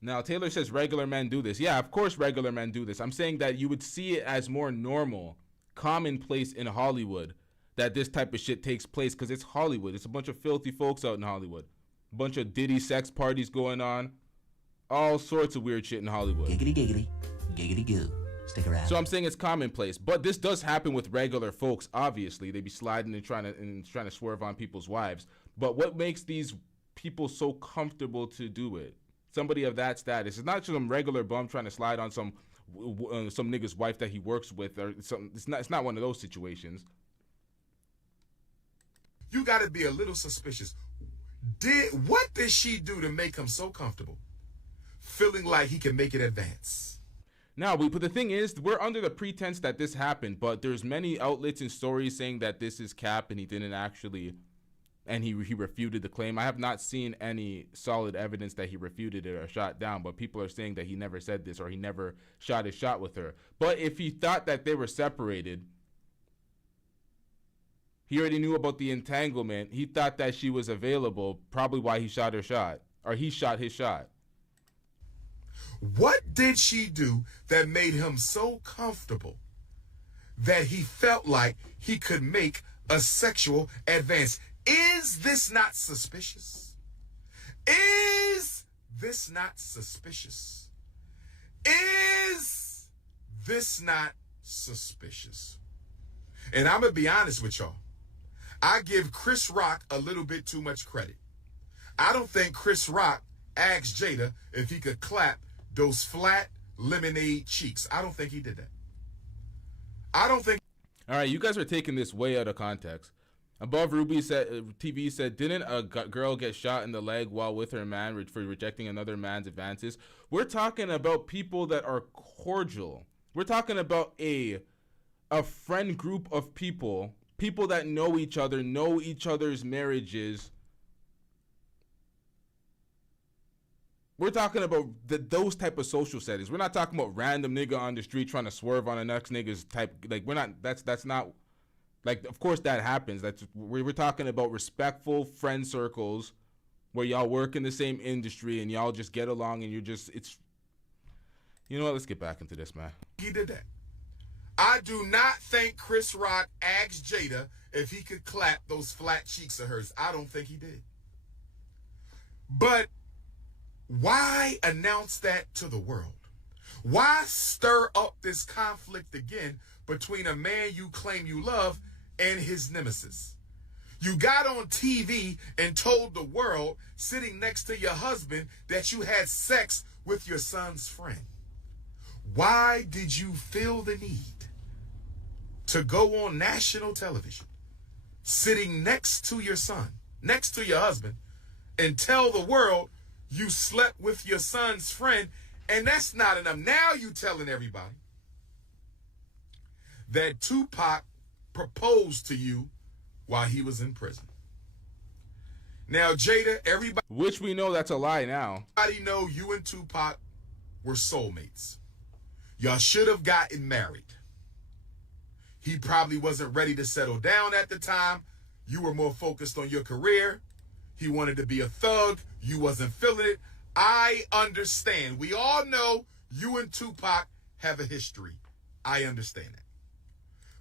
Now, Taylor says regular men do this. Yeah, of course regular men do this. I'm saying that you would see it as more normal, commonplace in Hollywood that this type of shit takes place because it's Hollywood. It's a bunch of filthy folks out in Hollywood. A bunch of Diddy sex parties going on. All sorts of weird shit in Hollywood. Giggity, giggity, giggity goo. Stick around. So I'm saying it's commonplace, but this does happen with regular folks. Obviously, they be sliding and trying to swerve on people's wives. But what makes these people so comfortable to do it? Somebody of that status. It's not some regular bum trying to slide on some nigga's wife that he works with, or something. It's not one of those situations. You got to be a little suspicious. What did she do to make him so comfortable, feeling like he can make it advance? Now, but the thing is, we're under the pretense that this happened, but there's many outlets and stories saying that this is cap and he didn't actually, and he refuted the claim. I have not seen any solid evidence that he refuted it or shot down, but people are saying that he never said this or he never shot his shot with her. But if he thought that they were separated, he already knew about the entanglement. He thought that she was available, probably why he shot her shot, or he shot his shot. What did she do that made him so comfortable that he felt like he could make a sexual advance? Is this not suspicious? Is this not suspicious? Is this not suspicious? And I'm going to be honest with y'all. I give Chris Rock a little bit too much credit. I don't think Chris Rock asked Jada if he could clap those flat lemonade cheeks. I don't think he did that. I don't think. All right, you guys are taking this way out of context. Above Ruby said, TV said, didn't a girl get shot in the leg while with her man for rejecting another man's advances? We're talking about people that are cordial. We're talking about a friend group of people that know each other's marriages. We're talking about those type of social settings. We're not talking about random nigga on the street trying to swerve on the next nigga's type. Like, we're not. That's not. Like, of course that happens. We're talking about respectful friend circles where y'all work in the same industry and y'all just get along and it's. You know what? Let's get back into this, man. He did that. I do not think Chris Rock asked Jada if he could clap those flat cheeks of hers. I don't think he did. But why announce that to the world? Why stir up this conflict again between a man you claim you love and his nemesis? You got on TV and told the world, sitting next to your husband, that you had sex with your son's friend. Why did you feel the need to go on national television, sitting next to your son, next to your husband, and tell the world you slept with your son's friend? And that's not enough. Now you telling everybody that Tupac proposed to you while he was in prison. Now, Jada, everybody... Which we know that's a lie now. Everybody know you and Tupac were soulmates. Y'all should have gotten married. He probably wasn't ready to settle down at the time. You were more focused on your career. He wanted to be a thug. You wasn't feeling it. I understand. We all know you and Tupac have a history. I understand that.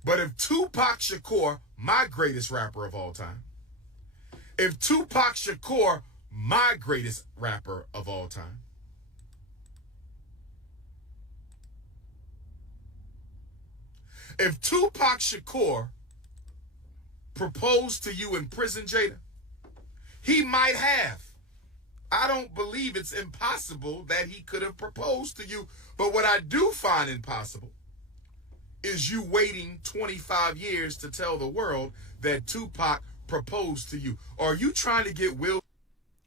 But if Tupac Shakur, my greatest rapper of all time, if Tupac Shakur, my greatest rapper of all time, if Tupac Shakur proposed to you in prison, Jada, he might have. I don't believe it's impossible that he could have proposed to you. But what I do find impossible is you waiting 25 years to tell the world that Tupac proposed to you. Are you trying to get Will?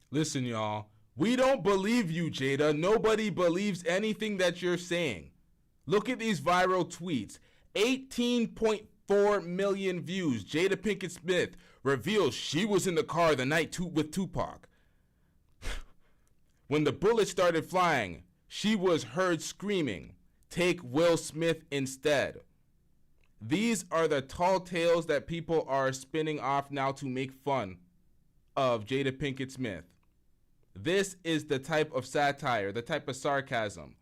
Listen, y'all. We don't believe you, Jada. Nobody believes anything that you're saying. Look at these viral tweets. 18.4 million views. Jada Pinkett Smith reveals she was in the car the night with Tupac. When the bullets started flying, she was heard screaming, "Take Will Smith instead." These are the tall tales that people are spinning off now to make fun of Jada Pinkett Smith. This is the type of satire, the type of sarcasm.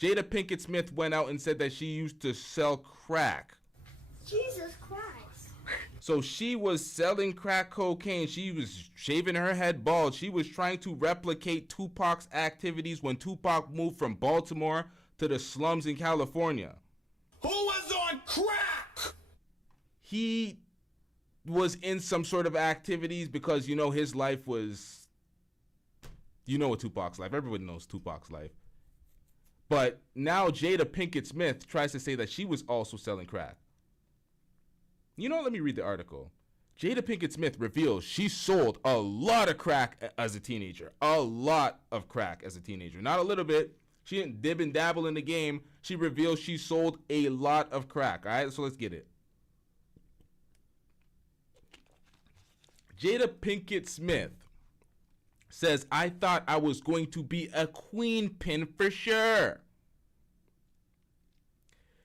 Jada Pinkett Smith went out and said that she used to sell crack. Jesus Christ. So she was selling crack cocaine. She was shaving her head bald. She was trying to replicate Tupac's activities when Tupac moved from Baltimore to the slums in California. Who was on crack? He was in some sort of activities because, you know, his life was, you know what Tupac's life. Everybody knows Tupac's life. But now Jada Pinkett Smith tries to say that she was also selling crack. You know, let me read the article. Jada Pinkett Smith reveals she sold a lot of crack as a teenager. A lot of crack as a teenager. Not a little bit. She didn't dib and dabble in the game. She reveals she sold a lot of crack. All right, so let's get it. Jada Pinkett Smith says, I thought I was going to be a queen pin for sure.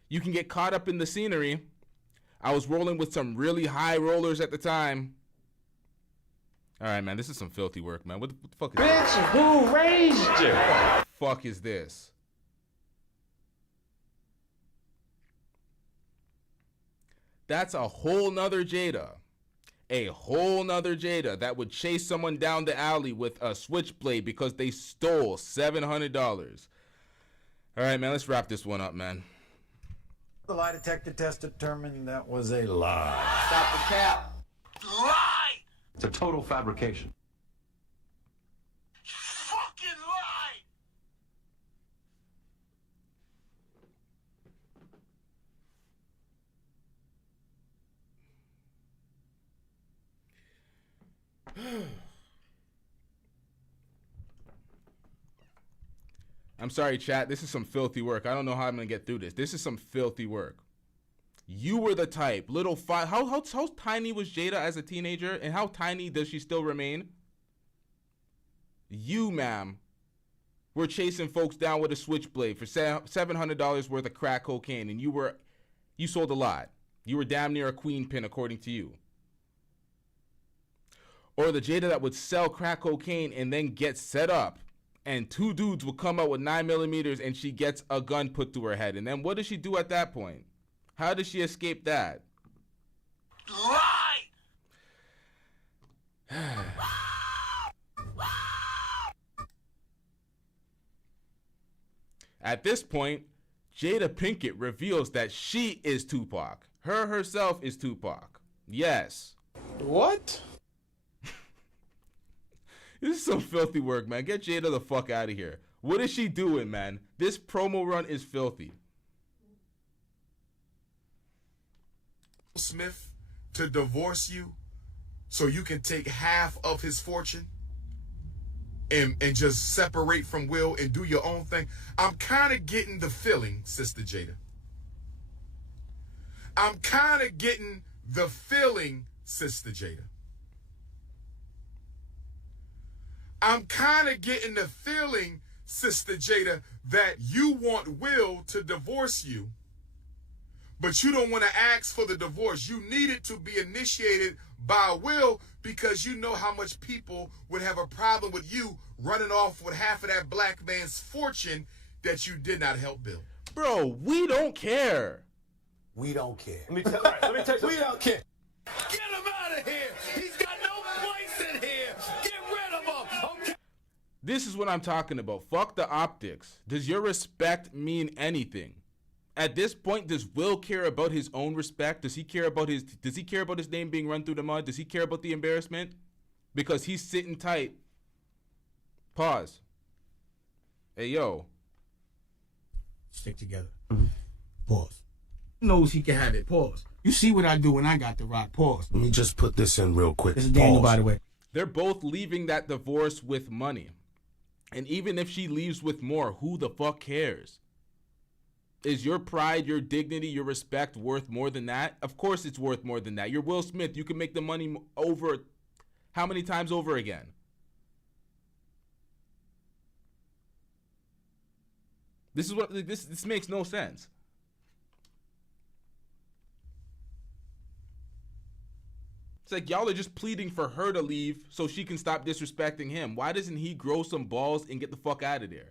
You can get caught up in the scenery. I was rolling with some really high rollers at the time. All right, man, this is some filthy work, man. What the fuck is this? Bitch, who raised you? What the fuck is this? That's a whole nother Jada. A whole nother Jada that would chase someone down the alley with a switchblade because they stole $700. All right, man, let's wrap this one up, man. The lie detector test determined that was a lie. Stop the cap. Lie! It's a total fabrication. Fucking lie! I'm sorry, chat. This is some filthy work. I don't know how I'm going to get through this. This is some filthy work. You were the type. How tiny was Jada as a teenager? And how tiny does she still remain? You, ma'am, were chasing folks down with a switchblade for $700 worth of crack cocaine. And you sold a lot. You were damn near a queen pin, according to you. Or the Jada that would sell crack cocaine and then get set up. And two dudes will come out with 9mm and she gets a gun put to her head. And then what does she do at that point? How does she escape that? Lie! At this point, Jada Pinkett reveals that she is Tupac. Her herself is Tupac. Yes. What? This is some filthy work, man. Get Jada the fuck out of here. What is she doing, man? This promo run is filthy. Smith to divorce you so you can take half of his fortune and just separate from Will and do your own thing. I'm kind of getting the feeling, Sister Jada. I'm kind of getting the feeling, Sister Jada. I'm kind of getting the feeling, Sister Jada, that you want Will to divorce you, but you don't want to ask for the divorce. You need it to be initiated by Will because you know how much people would have a problem with you running off with half of that black man's fortune that you did not help build. Bro, we don't care. We don't care. Let me tell you, we don't care. Get him out of here. He's got no place in here. Get rid of him. Okay. This is what I'm talking about. Fuck the optics. Does your respect mean anything? At this point, does Will care about his own respect? Does he care about his name being run through the mud? Does he care about the embarrassment? Because he's sitting tight. Pause. Hey, yo. Stick together. Pause. Knows he can have it. Pause. You see what I do when I got the rock. Pause. Let me just put this in real quick. This is Daniel, by the way. They're both leaving that divorce with money. And even if she leaves with more, who the fuck cares? Is your pride, your dignity, your respect worth more than that? Of course it's worth more than that. You're Will Smith. You can make the money over how many times over again? This is what this makes no sense. It's like y'all are just pleading for her to leave so she can stop disrespecting him. Why doesn't he grow some balls and get the fuck out of there?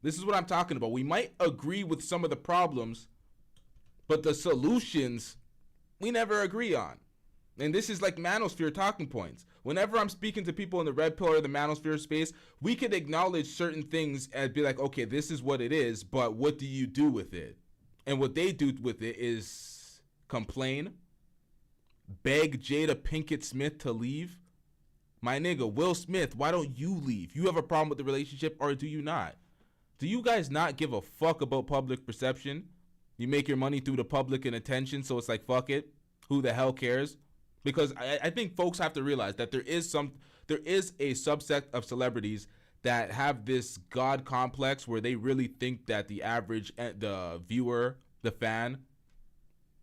This is what I'm talking about. We might agree with some of the problems, but the solutions we never agree on. And this is like manosphere talking points. Whenever I'm speaking to people in the red pill or the manosphere space, we could acknowledge certain things and be like, okay, this is what it is, but what do you do with it? And what they do with it is complain, beg Jada Pinkett Smith to leave. My nigga, Will Smith, why don't you leave? You have a problem with the relationship, or do you not? Do you guys not give a fuck about public perception? You make your money through the public and attention, so it's like, fuck it. Who the hell cares? Because I think folks have to realize that there is a subset of celebrities that have this God complex where they really think that the average, the viewer, the fan,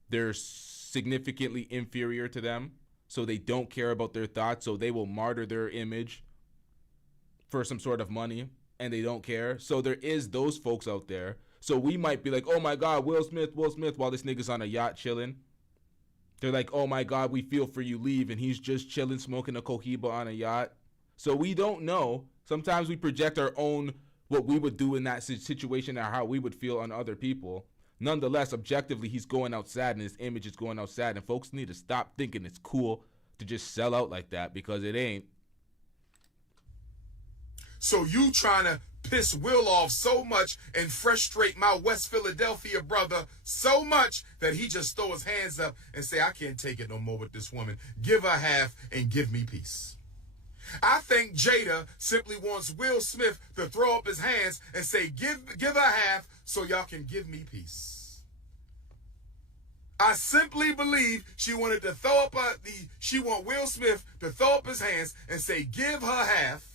they're significantly inferior to them. So they don't care about their thoughts. So they will martyr their image for some sort of money, and they don't care. So there is those folks out there. So we might be like, oh my God, Will Smith, while this nigga's on a yacht chilling. They're like, oh my God, we feel for you, leave. And he's just chilling, smoking a cohiba on a yacht. So we don't know. Sometimes we project our own, what we would do in that situation or how we would feel on other people. Nonetheless, objectively, he's going out sad and his image is going out sad. And folks need to stop thinking it's cool to just sell out like that, because it ain't. So you trying to piss Will off so much and frustrate my West Philadelphia brother so much that he just throw his hands up and say, I can't take it no more with this woman. Give her half and give me peace. I think Jada simply wants Will Smith to throw up his hands and say, give her half so y'all can give me peace. I simply believe she wanted to throw up she want Will Smith to throw up his hands and say, give her half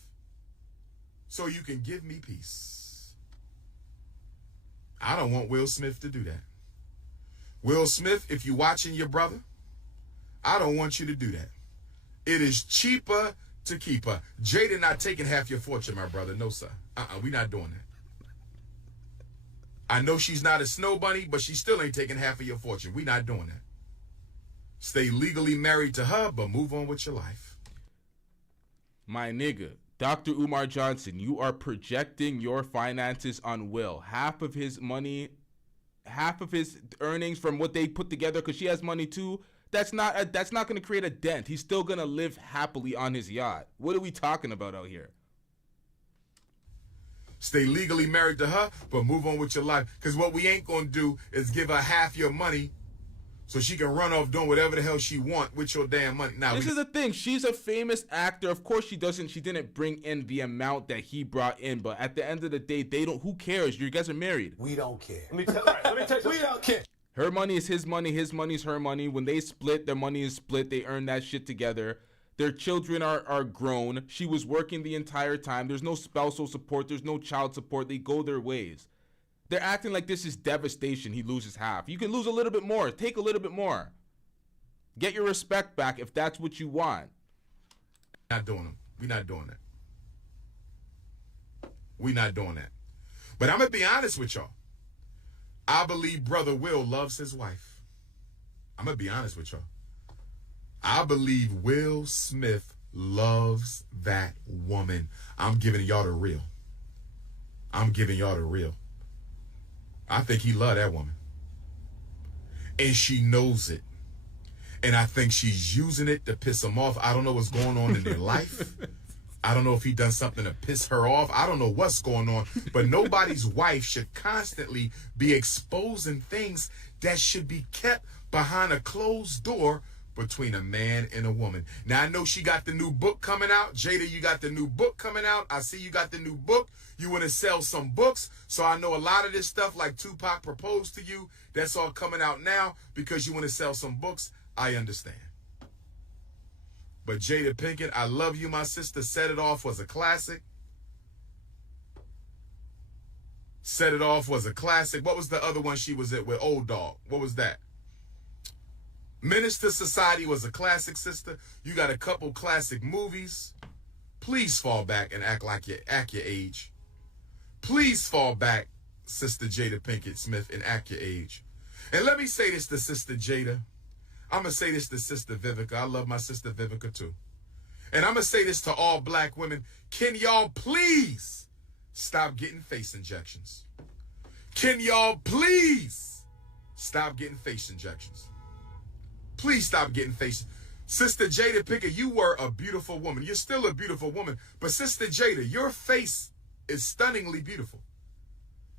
so you can give me peace. I don't want Will Smith to do that. Will Smith, if you're watching your brother, I don't want you to do that. It is cheaper to keep her. Jada not taking half your fortune, my brother. No, sir. We're not doing that. I know she's not a snow bunny, but she still ain't taking half of your fortune. We're not doing that. Stay legally married to her, but move on with your life. My nigga, Dr. Umar Johnson, you are projecting your finances on Will. Half of his money, half of his earnings from what they put together, because she has money too, that's not going to create a dent. He's still going to live happily on his yacht. What are we talking about out here? Stay legally married to her, but move on with your life. Because what we ain't going to do is give her half your money so she can run off doing whatever the hell she want with your damn money. Now, this is the thing. She's a famous actor. Of course she didn't bring in the amount that he brought in, but at the end of the day, who cares? You guys are married. We don't care. Let me tell you, we don't care. Her money is his money is her money. When they split, their money is split. They earn that shit together. Their children are grown. She was working the entire time. There's no spousal support. There's no child support. They go their ways. They're acting like this is devastation. He loses half. You can lose a little bit more. Take a little bit more. Get your respect back if that's what you want. Not doing them. We're not doing that. We're not doing that. But I'm going to be honest with y'all. I believe Brother Will loves his wife. I'm going to be honest with y'all. I believe Will Smith loves that woman. I'm giving y'all the real. I'm giving y'all the real. I think he loves that woman. And she knows it. And I think she's using it to piss him off. I don't know what's going on in their life. I don't know if he done something to piss her off. I don't know what's going on. But nobody's wife should constantly be exposing things that should be kept behind a closed door between a man and a woman. Now, I know she got the new book coming out. Jada, you got the new book coming out. I see you got the new book. You want to sell some books. So I know a lot of this stuff, like Tupac proposed to you, that's all coming out now because you want to sell some books. I understand. But Jada Pinkett, I love you, my sister. Set It Off was a classic. Set It Off was a classic. What was the other one she was at with Old Dog? What was that? Minister Society was a classic, sister. You got a couple classic movies. Please fall back and act like you're act your age. Please fall back, Sister Jada Pinkett Smith, and act your age. And let me say this to Sister Jada. I'm going to say this to Sister Vivica. I love my Sister Vivica too. And I'm going to say this to all black women. Can y'all please stop getting face injections? Can y'all please stop getting face injections? Please stop getting face. Sister Jada Pinkett, you were a beautiful woman. You're still a beautiful woman. But Sister Jada, your face is stunningly beautiful.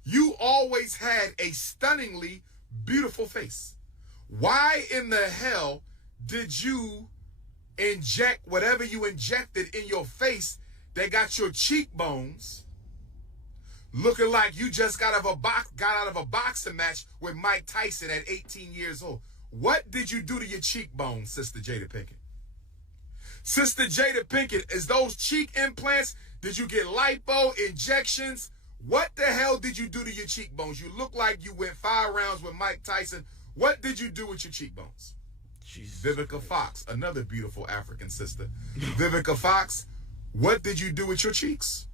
You always had a stunningly beautiful face. Why in the hell did you inject whatever you injected in your face that got your cheekbones looking like you just got out of a boxing match with Mike Tyson at 18 years old? What did you do to your cheekbones, Sister Jada Pinkett? Sister Jada Pinkett, is those cheek implants? Did you get lipo injections? What the hell did you do to your cheekbones? You look like you went 5 rounds with Mike Tyson. What did you do with your cheekbones? Vivica Fox, another beautiful African sister. Vivica Fox, what did you do with your cheeks?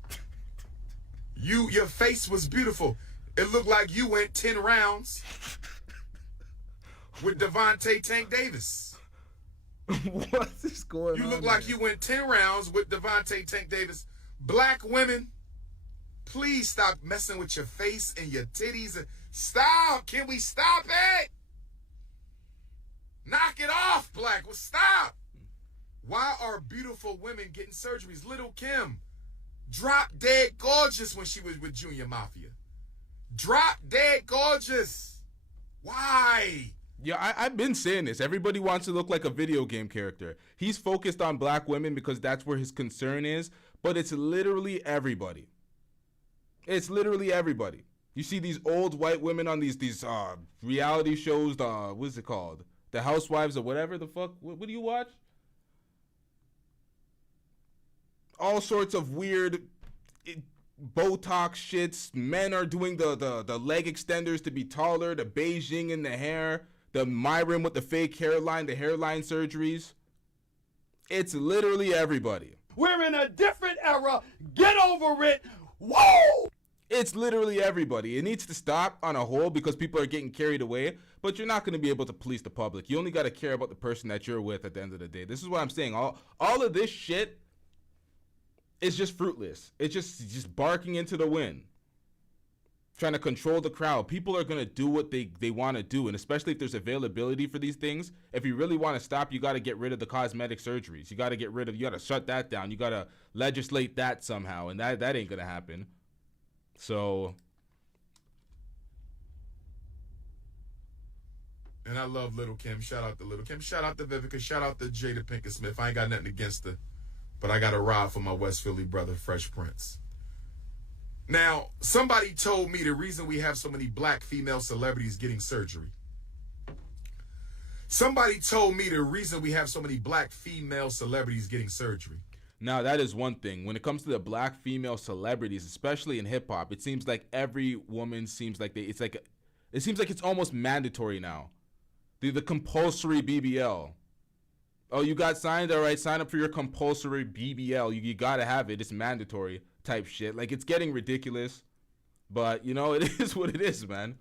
Your face was beautiful. It looked like you went 10 rounds with Devontae Tank Davis. What is going on? You look like you went 10 rounds with Devontae Tank Davis. Black women, please stop messing with your face and your titties. Stop. Can we stop it? Knock it off, black. Well, stop. Why are beautiful women getting surgeries? Little Kim, drop dead gorgeous when she was with Junior Mafia. Drop dead gorgeous. Why? Yeah, I've been saying this. Everybody wants to look like a video game character. He's focused on black women because that's where his concern is, but it's literally everybody. It's literally everybody. You see these old white women on these reality shows, what is it called? The Housewives or whatever the fuck. What do you watch? All sorts of weird Botox shits. Men are doing the leg extenders to be taller, the Beijing in the hair, the Myron with the fake hairline, the hairline surgeries. It's literally everybody. We're in a different era. Get over it. Whoa! It's literally everybody. It needs to stop on a whole because people are getting carried away, but you're not going to be able to police the public. You only got to care about the person that you're with at the end of the day. This is what I'm saying. All of this shit is just fruitless. It's just barking into the wind. Trying to control the crowd. People are going to do what they want to do, and especially if there's availability for these things, if you really want to stop, you got to get rid of the cosmetic surgeries. You got to shut that down. You got to legislate that somehow, and that ain't going to happen. So, and I love Little Kim. Shout out to Little Kim. Shout out to Vivica. Shout out to Jada Pinkett Smith. I ain't got nothing against her, but I got a ride for my West Philly brother, Fresh Prince. Now, somebody told me the reason we have so many black female celebrities getting surgery. Somebody told me the reason we have so many black female celebrities getting surgery. Now, that is one thing. When it comes to the black female celebrities, especially in hip hop, it seems like every woman seems like it seems like it's almost mandatory now. The compulsory BBL. Oh, you got signed? All right, sign up for your compulsory BBL. You got to have it. It's mandatory type shit. Like, it's getting ridiculous. But, you know, it is what it is, man.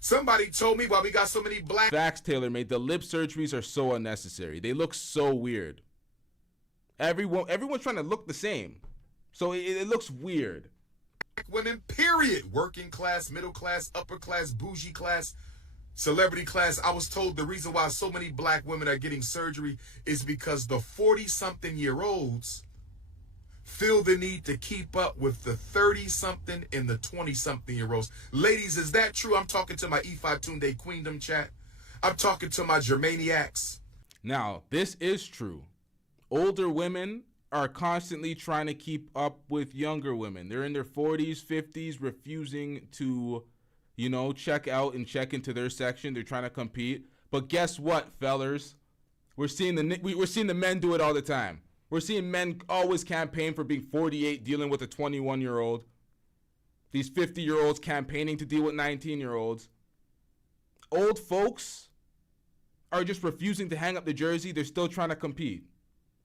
Somebody told me why we got so many black... Facts, TaylorMade. The lip surgeries are so unnecessary. They look so weird. Everyone's trying to look the same. So it looks weird. Women, period. Working class, middle class, upper class, bougie class, celebrity class. I was told the reason why so many black women are getting surgery is because the 40-something-year-olds feel the need to keep up with the 30-something and the 20-something-year-olds. Ladies, is that true? I'm talking to my Ifa Tunde Queendom chat. I'm talking to my Germaniacs. Now, this is true. Older women are constantly trying to keep up with younger women. They're in their 40s, 50s, refusing to, you know, check out and check into their section. They're trying to compete. But guess what, fellers? We're seeing the men do it all the time. We're seeing men always campaign for being 48, dealing with a 21-year-old. These 50-year-olds campaigning to deal with 19-year-olds. Old folks are just refusing to hang up the jersey. They're still trying to compete.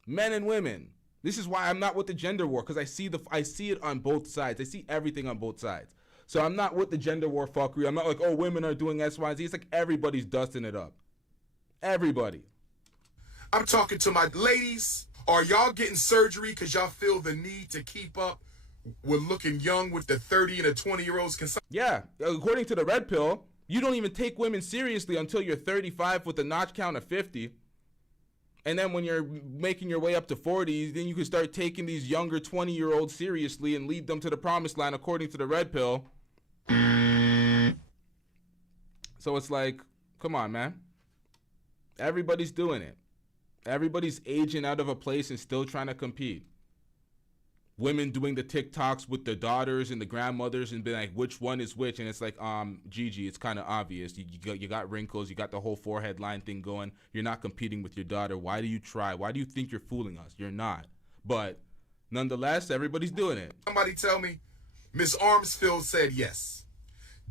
Men and women. This is why I'm not with the gender war, because I see it on both sides. I see everything on both sides. So I'm not with the gender war fuckery. I'm not like, oh, women are doing X, Y, and Z. It's like everybody's dusting it up. Everybody. I'm talking to my ladies. Are y'all getting surgery because y'all feel the need to keep up with looking young with the 30 and the 20-year-olds? Yeah, according to the red pill, you don't even take women seriously until you're 35 with a notch count of 50. And then when you're making your way up to 40, then you can start taking these younger 20-year-olds seriously and lead them to the promised land according to the red pill. So it's like, come on, man. Everybody's doing it. Everybody's aging out of a place and still trying to compete. Women doing the TikToks with their daughters and the grandmothers and being like, which one is which? And it's like, Gigi, it's kind of obvious. You got wrinkles. You got the whole forehead line thing going. You're not competing with your daughter. Why do you try? Why do you think you're fooling us? You're not. But nonetheless, everybody's doing it. Somebody tell me, Miss Armsfield said yes.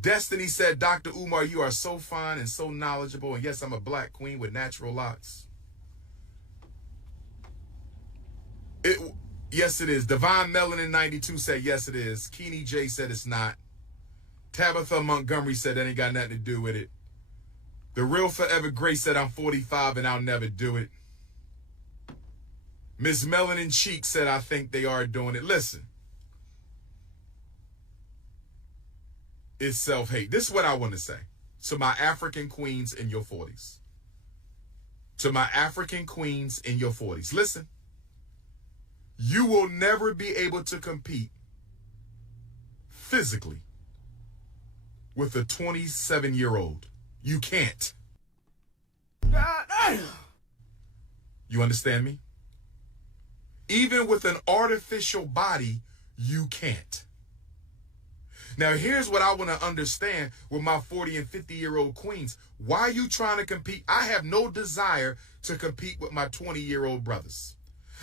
Destiny said, Dr. Umar, you are so fine and so knowledgeable. And yes, I'm a black queen with natural locks. Yes, it is. Divine Melanin 92 said yes, it is. Keeney J said it's not. Tabitha Montgomery said that ain't got nothing to do with it. The Real Forever Grace said I'm 45 and I'll never do it. Miss Melanin Cheek said I think they are doing it. Listen. It's self-hate. This is what I want to say to my African queens in your 40s. To my African queens in your 40s. Listen. You will never be able to compete physically with a 27-year-old. You can't. You understand me? Even with an artificial body, you can't. Now, here's what I want to understand with my 40 and 50-year-old queens. Why are you trying to compete? I have no desire to compete with my 20-year-old brothers.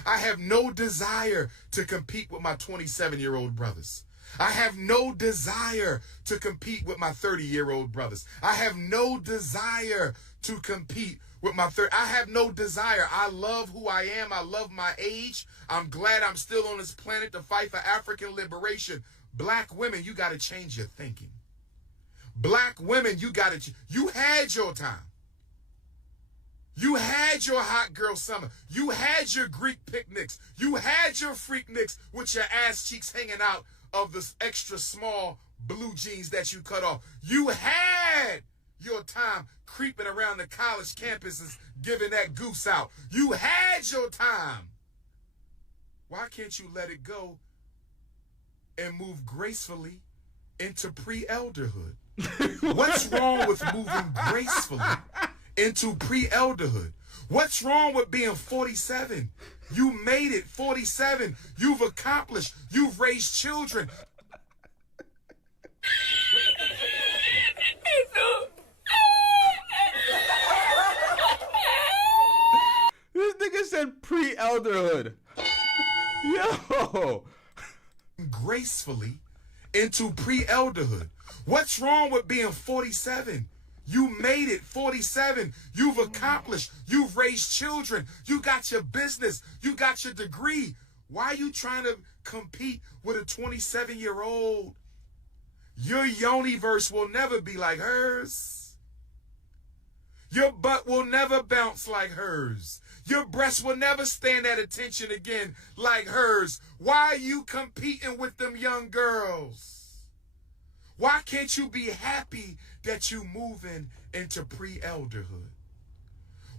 I have no desire to compete with my 27-year-old brothers. I have no desire to compete with my 30-year-old brothers. I have no desire to compete with my I have no desire. I love who I am. I love my age. I'm glad I'm still on this planet to fight for African liberation. Black women, you got to change your thinking. Black women, you had your time. You had your hot girl summer. You had your Greek picnics. You had your freakniks with your ass cheeks hanging out of the extra small blue jeans that you cut off. You had your time creeping around the college campuses giving that goose out. You had your time. Why can't you let it go and move gracefully into pre-elderhood? What's wrong with moving gracefully into pre-elderhood? What's wrong with being 47? You made it. 47. You've accomplished. You've raised children. This nigga said pre-elderhood. Yo. Gracefully into pre-elderhood. What's wrong with being 47? You made it. 47. You've accomplished. You've raised children. You got your business. You got your degree. Why are you trying to compete with a 27-year-old? Your yoniverse will never be like hers. Your butt will never bounce like hers. Your breasts will never stand at attention again like hers. Why are you competing with them young girls? Why can't you be happy that you moving into pre-elderhood?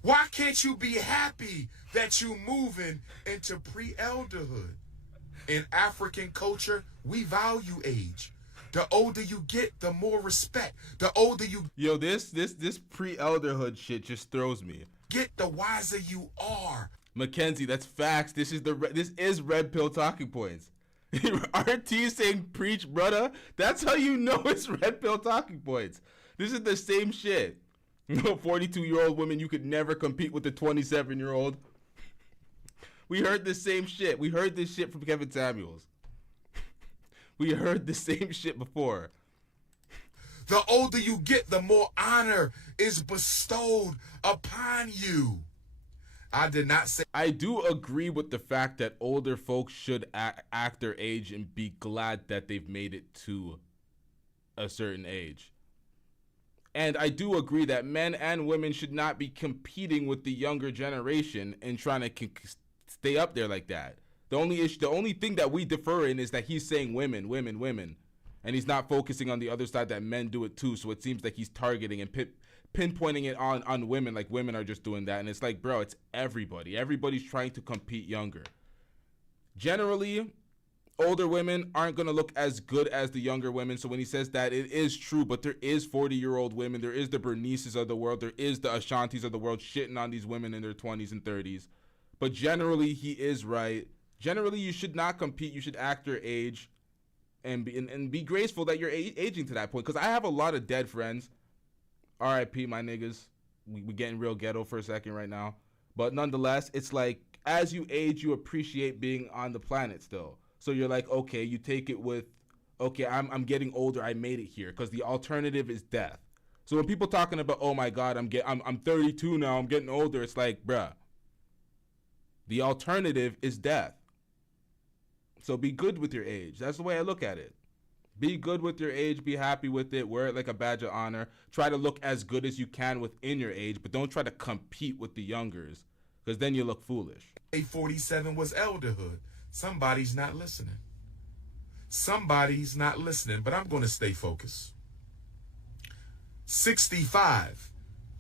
Why can't you be happy that you moving into pre-elderhood? In African culture, we value age. The older you get, the more respect. The older you Yo, this pre-elderhood shit just throws me. Get, the wiser you are. Mackenzie, that's facts. This is red pill talking points. RT saying preach, brother. That's how you know it's red pill talking points. This is the same shit. 42-year-old women, you could never compete with the 27-year-old. We heard the same shit. We heard this shit from Kevin Samuels. We heard the same shit before. The older you get, the more honor is bestowed upon you. I did not say. I do agree with the fact that older folks should act their age and be glad that they've made it to a certain age. And I do agree that men and women should not be competing with the younger generation and trying to stay up there like that. The only thing that we differ in is that he's saying women, women, women. And he's not focusing on the other side that men do it too. So it seems like he's targeting and pinpointing it on women, like women are just doing that. And it's like, bro, it's everybody. Everybody's trying to compete younger. Generally, older women aren't going to look as good as the younger women. So when he says that, it is true. But there is 40-year-old women. There is the Bernices of the world. There is the Ashantis of the world shitting on these women in their 20s and 30s. But generally, he is right. Generally, you should not compete. You should act your age and be graceful that you're aging to that point. Because I have a lot of dead friends. R.I.P. my niggas. We getting real ghetto for a second right now. But nonetheless, it's like as you age, you appreciate being on the planet still. So you're like, okay, you take it with, okay, I'm getting older. I made it here. Because the alternative is death. So when people talking about, oh my God, I'm 32 now. I'm getting older. It's like, bruh, the alternative is death. So be good with your age. That's the way I look at it. Be good with your age. Be happy with it. Wear it like a badge of honor. Try to look as good as you can within your age, but don't try to compete with the youngers, because then you look foolish. 847 was elderhood. Somebody's not listening. Somebody's not listening, but I'm going to stay focused. 65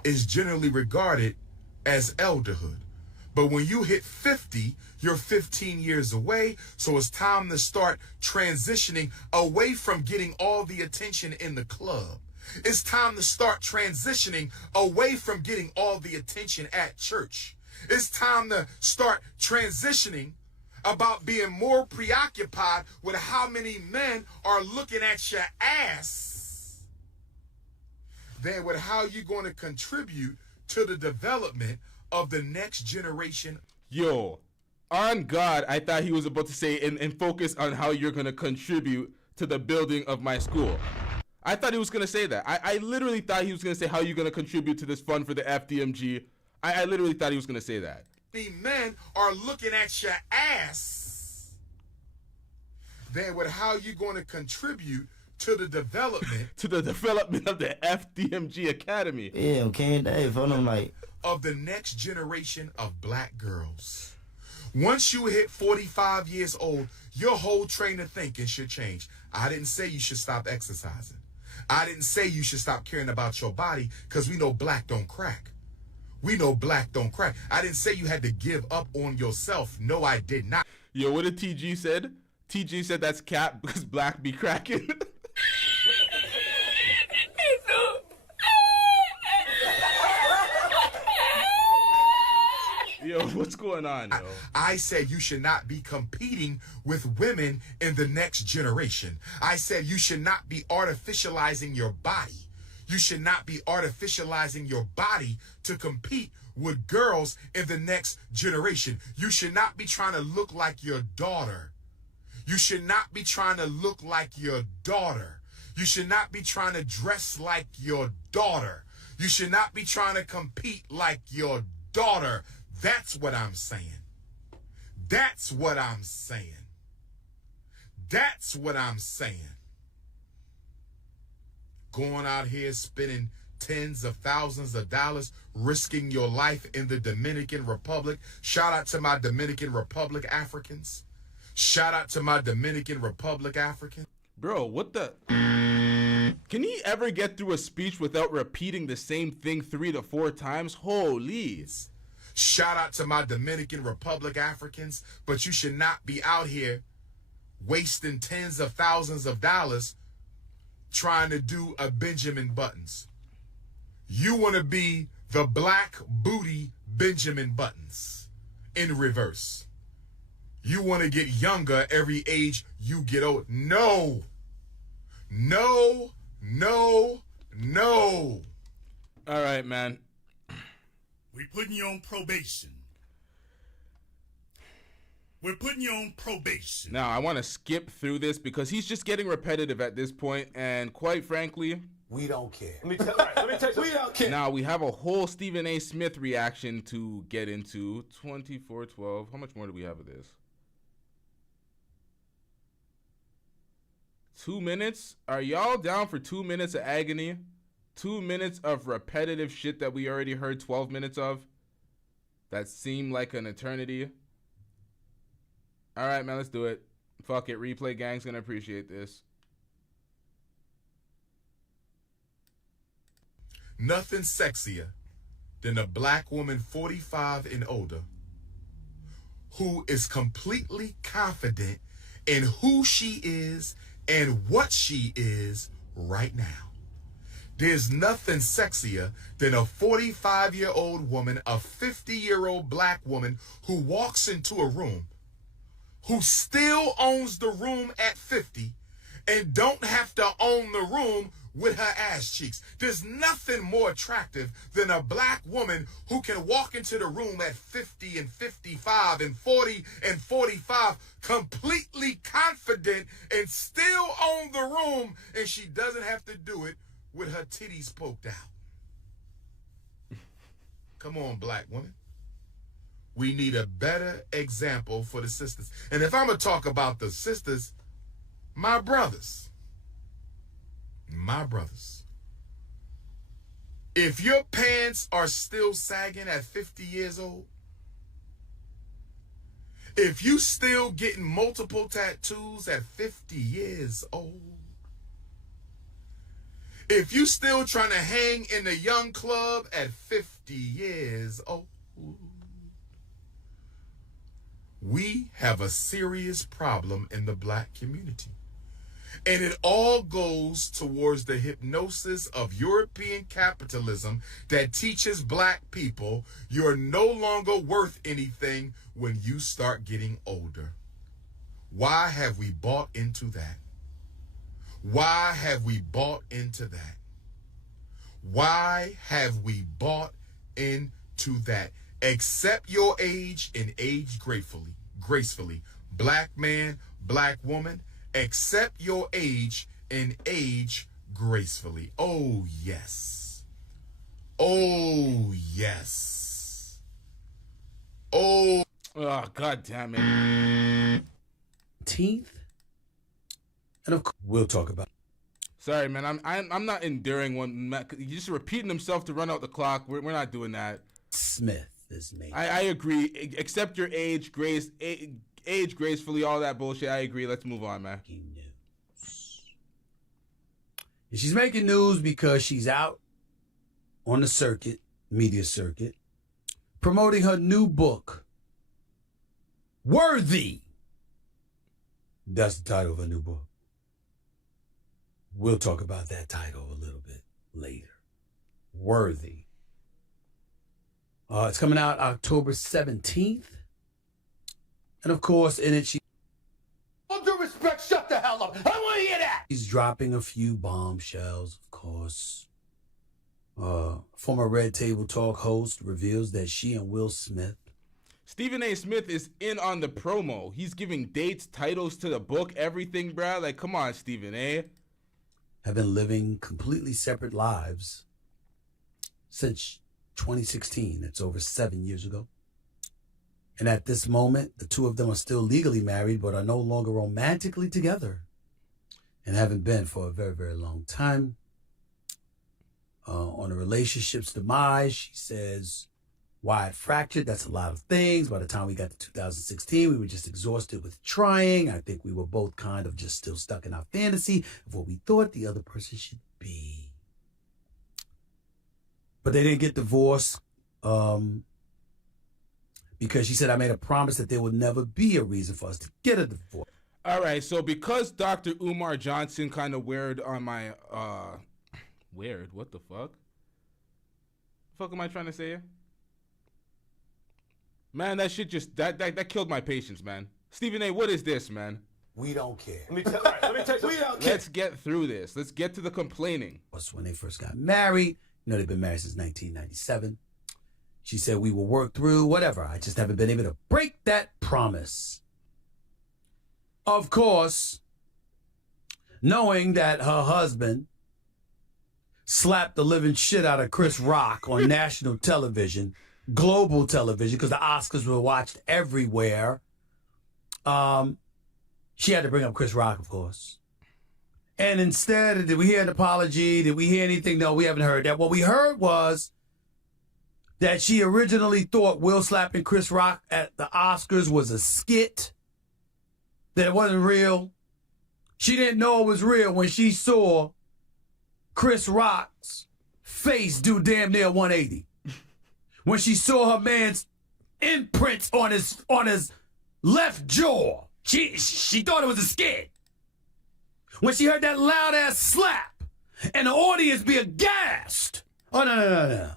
is generally regarded as elderhood. But when you hit 50, you're 15 years away, so it's time to start transitioning away from getting all the attention in the club. It's time to start transitioning away from getting all the attention at church. It's time to start transitioning about being more preoccupied with how many men are looking at your ass than with how you're going to contribute to the development of the next generation. Yo, on God, I thought he was about to say and focus on how you're going to contribute to the building of my school. I thought he was going to say that. I literally thought he was going to say how you're going to contribute to this fund for the FDMG. I literally thought he was going to say that. The men are looking at your ass than with how you're going to contribute to the development of the FDMG Academy. Yeah, okay, Dave, hold on, like, of the next generation of black girls. Once you hit 45 years old, your whole train of thinking should change. I didn't say you should stop exercising. I didn't say you should stop caring about your body, because we know black don't crack. We know black don't crack. I didn't say you had to give up on yourself. No, I did not. Yo, what did TG said? TG said that's cap because black be cracking. Yo, what's going on, yo? I said you should not be competing with women in the next generation. I said you should not be artificializing your body. You should not be artificializing your body to compete with girls in the next generation. You should not be trying to look like your daughter. You should not be trying to look like your daughter. You should not be trying to dress like your daughter. You should not be trying to compete like your daughter. That's what I'm saying. That's what I'm saying. That's what I'm saying. Going out here spending tens of thousands of dollars, risking your life in the Dominican Republic. Shout out to my Dominican Republic Africans. Shout out to my Dominican Republic Africans. Bro, what the? Can he ever get through a speech without repeating the same thing 3 to 4 times? Holy. Shout out to my Dominican Republic Africans, but you should not be out here wasting tens of thousands of dollars trying to do a Benjamin Buttons. You want to be the black booty Benjamin Buttons in reverse. You want to get younger every age you get old. No. No, no, no. All right, man. We're putting you on probation. We're putting you on probation. Now, I want to skip through this because he's just getting repetitive at this point, and quite frankly, we don't care. Let me tell you, we don't care. Now, we have a whole Stephen A. Smith reaction to get into. 24:12. How much more do we have of this? 2 minutes? Are y'all down for 2 minutes of agony? 2 minutes of repetitive shit that we already heard 12 minutes of that seemed like an eternity. All right, man, let's do it. Fuck it. Replay gang's gonna appreciate this. Nothing sexier than a black woman 45 and older who is completely confident in who she is and what she is right now. There's nothing sexier than a 45-year-old woman, a 50-year-old black woman who walks into a room, who still owns the room at 50 and don't have to own the room with her ass cheeks. There's nothing more attractive than a black woman who can walk into the room at 50 and 55 and 40 and 45 completely confident and still own the room, and she doesn't have to do it with her titties poked out. Come on, black woman. We need a better example for the sisters. And if I'm going to talk about the sisters, my brothers. If your pants are still sagging at 50 years old, if you still getting multiple tattoos at 50 years old, if you still trying to hang in the young club at 50 years old, we have a serious problem in the black community. And it all goes towards the hypnosis of European capitalism that teaches black people you're no longer worth anything when you start getting older. Why have we bought into that? Why have we bought into that? Why have we bought into that? Accept your age and age gracefully. Black man, black woman, accept your age and age gracefully. Oh, yes. Oh, yes. Oh, God damn it. 18th? And of course, we'll talk about it. Sorry, man. I'm not enduring one. He's just repeating himself to run out the clock. We're not doing that. Smith is made. I agree. Accept your age, age gracefully, all that bullshit. I agree. Let's move on, man. She's making news because she's out on the circuit, media circuit, promoting her new book, Worthy. That's the title of her new book. We'll talk about that title a little bit later. Worthy. It's coming out October 17th. And of course, in it, All due respect, shut the hell up. I want to hear that. she's dropping a few bombshells, of course. Former Red Table Talk host reveals that she and Will Smith. Stephen A. Smith is in on the promo. He's giving dates, titles to the book, everything, bruh. Like, come on, Stephen A. Have been living completely separate lives since 2016. That's over 7 years ago. And at this moment, the two of them are still legally married, but are no longer romantically together and haven't been for a very, very long time. On the relationship's demise, she says, why it fractured, that's a lot of things. By the time we got to 2016, we were just exhausted with trying. I think we were both kind of just still stuck in our fantasy of what we thought the other person should be. But they didn't get divorced because she said, I made a promise that there would never be a reason for us to get a divorce. All right, so because Dr. Umar Johnson kind of weird on my, weird, what the fuck? The fuck am I trying to say here? Man, that shit just, that killed my patience, man. Stephen A., what is this, man? We don't care. Let me tell you, we don't care. Let's get through this. Let's get to the complaining. Was when they first got married. You know, they've been married since 1997. She said, we will work through whatever. I just haven't been able to break that promise. Of course, knowing that her husband slapped the living shit out of Chris Rock on national television, global television, because the Oscars were watched everywhere. She had to bring up Chris Rock, of course. And instead, did we hear an apology? Did we hear anything? No, we haven't heard that. What we heard was that she originally thought Will slapping Chris Rock at the Oscars was a skit, that it wasn't real. She didn't know it was real when she saw Chris Rock's face do damn near 180. When she saw her man's imprints on his left jaw, she thought it was a skit. When she heard that loud ass slap and the audience be aghast. Oh, no.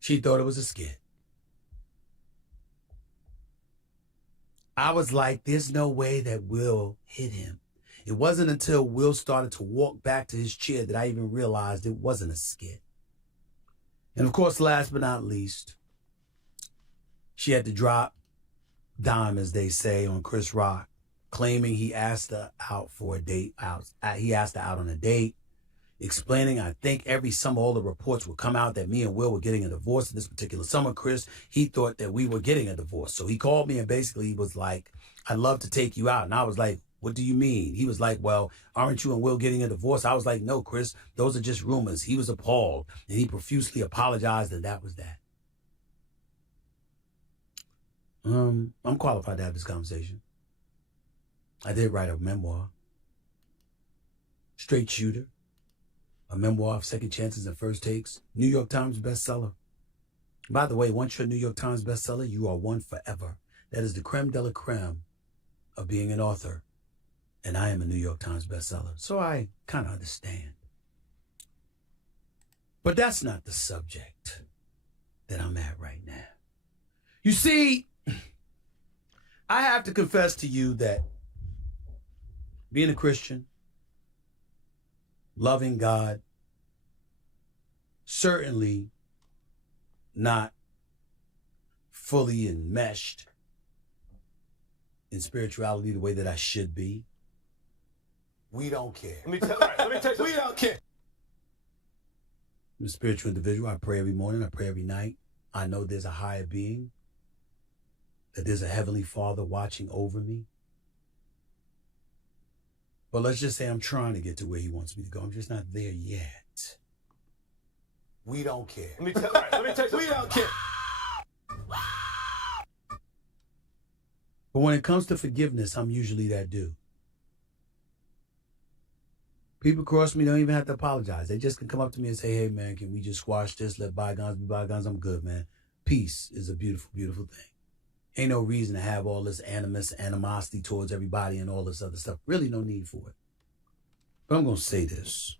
She thought it was a skit. I was like, there's no way that Will hit him. It wasn't until Will started to walk back to his chair that I even realized it wasn't a skit. And of course, last but not least, she had to drop dime, as they say, on Chris Rock, claiming he asked her out for a date. He asked her out on a date, explaining, I think every summer all the reports would come out that me and Will were getting a divorce. In this particular summer, Chris, he thought that we were getting a divorce. So he called me and basically he was like, I'd love to take you out. And I was like, what do you mean? He was like, well, aren't you and Will getting a divorce? I was like, no, Chris, those are just rumors. He was appalled and he profusely apologized, and that was that. I'm qualified to have this conversation. I did write a memoir. Straight shooter. A memoir of second chances and first takes. New York Times bestseller. By the way, once you're a New York Times bestseller, you are one forever. That is the creme de la creme of being an author. And I am a New York Times bestseller, so I kind of understand. But that's not the subject that I'm at right now. You see, I have to confess to you that being a Christian, loving God, certainly not fully enmeshed in spirituality the way that I should be. We don't care. Let me tell you, we don't care. I'm a spiritual individual. I pray every morning. I pray every night. I know there's a higher being, that there's a heavenly Father watching over me. But let's just say I'm trying to get to where he wants me to go. I'm just not there yet. We don't care. Let me tell you, we don't care. But when it comes to forgiveness, I'm usually that dude. People cross me, don't even have to apologize. They just can come up to me and say, hey, man, can we just squash this? Let bygones be bygones. I'm good, man. Peace is a beautiful, beautiful thing. Ain't no reason to have all this animosity towards everybody and all this other stuff. Really no need for it. But I'm going to say this.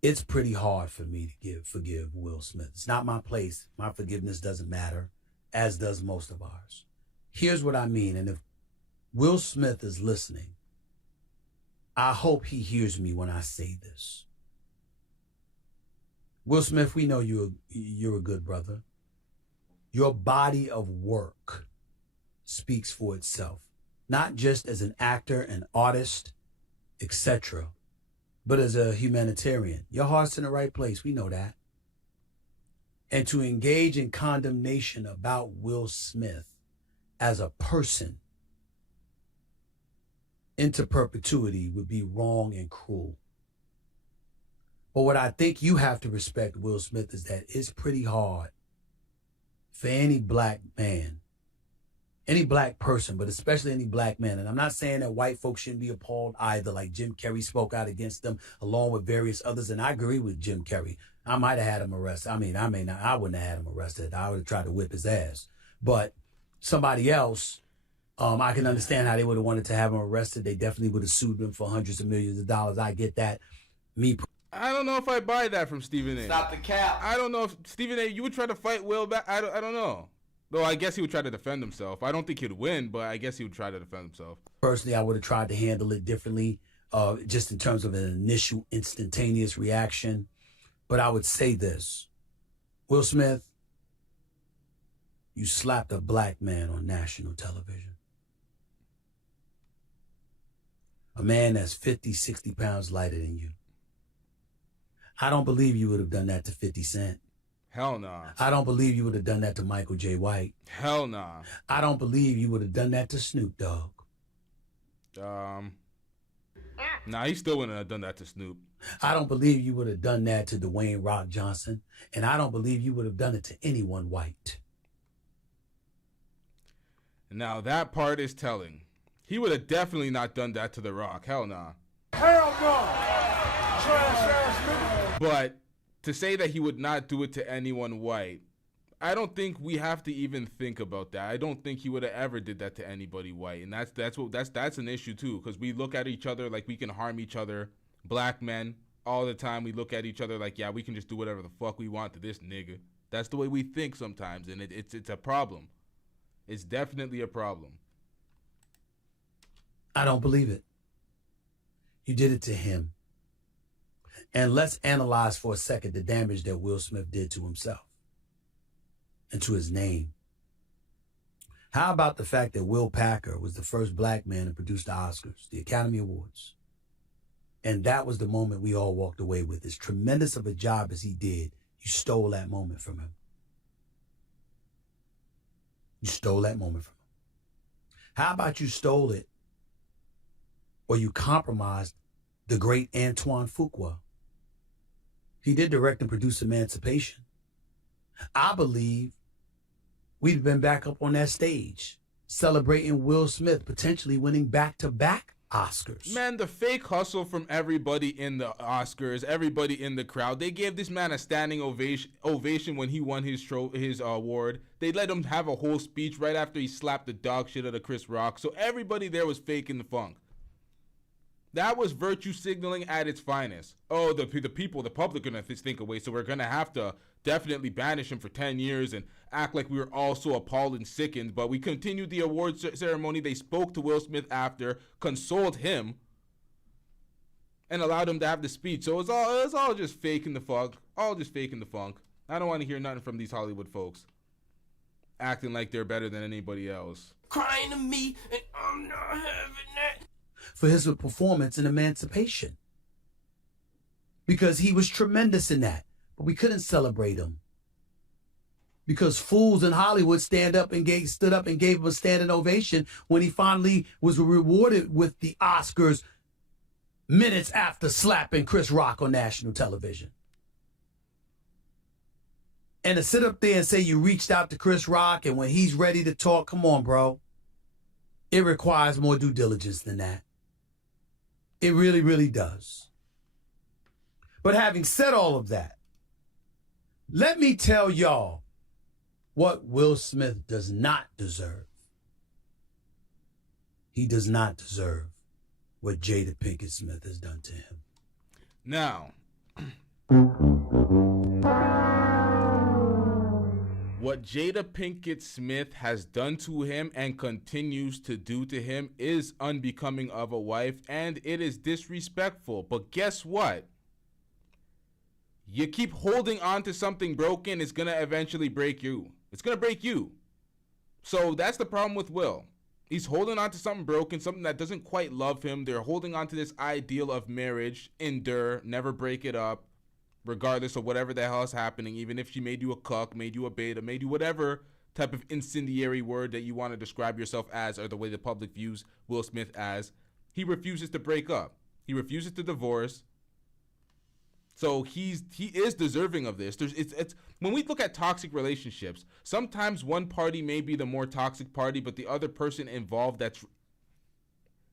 It's pretty hard for me to forgive Will Smith. It's not my place. My forgiveness doesn't matter, as does most of ours. Here's what I mean. And if Will Smith is listening, I hope he hears me when I say this. Will Smith, we know you're a good brother. Your body of work speaks for itself, not just as an actor, an artist, etc., but as a humanitarian. Your heart's in the right place. We know that. And to engage in condemnation about Will Smith as a person into perpetuity would be wrong and cruel. But what I think you have to respect, Will Smith, is that it's pretty hard for any black man, any black person, but especially any black man. And I'm not saying that white folks shouldn't be appalled either, like Jim Carrey spoke out against them along with various others. And I agree with Jim Carrey. I might have had him arrested. I wouldn't have had him arrested. I would have tried to whip his ass. But somebody else, I can understand how they would have wanted to have him arrested. They definitely would have sued him for hundreds of millions of dollars. I get that. I don't know if I buy that from Stephen A. Stop the cap. I don't know if Stephen A. you would try to fight Will back. I don't know. Though I guess he would try to defend himself. I don't think he'd win, but I guess he would try to defend himself. Personally, I would have tried to handle it differently, just in terms of an initial instantaneous reaction. But I would say this. Will Smith, you slapped a black man on national television. A man that's 50, 60 pounds lighter than you. I don't believe you would have done that to 50 Cent. Hell nah. I don't believe you would have done that to Michael J. White. Hell nah. I don't believe you would have done that to Snoop Dogg. Nah, he still wouldn't have done that to Snoop. I don't believe you would have done that to Dwayne Rock Johnson, and I don't believe you would have done it to anyone white. Now that part is telling. He would have definitely not done that to The Rock. Hell nah. Hell no! Trash ass nigga. But to say that he would not do it to anyone white, I don't think we have to even think about that. I don't think he would have ever did that to anybody white, and that's an issue too, because we look at each other like we can harm each other. Black men all the time, we look at each other like, yeah, we can just do whatever the fuck we want to this nigga. That's the way we think sometimes, and it's a problem. It's definitely a problem. I don't believe it. You did it to him. And let's analyze for a second the damage that Will Smith did to himself and to his name. How about the fact that Will Packer was the first black man to produce the Oscars, the Academy Awards? And that was the moment we all walked away with. As tremendous of a job as he did, you stole that moment from him. You stole that moment from him. How about you stole it or you compromised the great Antoine Fuqua? He did direct and produce Emancipation. I believe we'd been back up on that stage celebrating Will Smith potentially winning back-to-back Oscars. Man, the fake hustle from everybody in the Oscars, everybody in the crowd. They gave this man a standing ovation when he won his award. They let him have a whole speech right after he slapped the dog shit out of Chris Rock. So everybody there was faking the funk. That was virtue signaling at its finest. Oh, the people, the public are going to think away, so we're going to have to definitely banish him for 10 years and act like we were all so appalled and sickened. But we continued the awards ceremony. They spoke to Will Smith after, consoled him, and allowed him to have the speech. So it's all just faking the funk. All just faking the funk. I don't want to hear nothing from these Hollywood folks acting like they're better than anybody else. Crying to me, and I'm not having that. For his performance in Emancipation. Because he was tremendous in that. But we couldn't celebrate him. Because fools in Hollywood stood up and gave him a standing ovation when he finally was rewarded with the Oscars minutes after slapping Chris Rock on national television. And to sit up there and say you reached out to Chris Rock and when he's ready to talk, come on, bro. It requires more due diligence than that. It really, really does. But having said all of that, let me tell y'all what Will Smith does not deserve. He does not deserve what Jada Pinkett Smith has done to him. Now, what Jada Pinkett Smith has done to him and continues to do to him is unbecoming of a wife, and it is disrespectful. But guess what? You keep holding on to something broken, it's going to eventually break you. It's going to break you. So that's the problem with Will. He's holding on to something broken, something that doesn't quite love him. They're holding on to this ideal of marriage, endure, never break it up, regardless of whatever the hell is happening, even if she made you a cuck, made you a beta, made you whatever type of incendiary word that you want to describe yourself as, or the way the public views Will Smith as. He refuses to break up. He refuses to divorce. So he is deserving of this. It's when we look at toxic relationships, sometimes one party may be the more toxic party, but the other person involved that's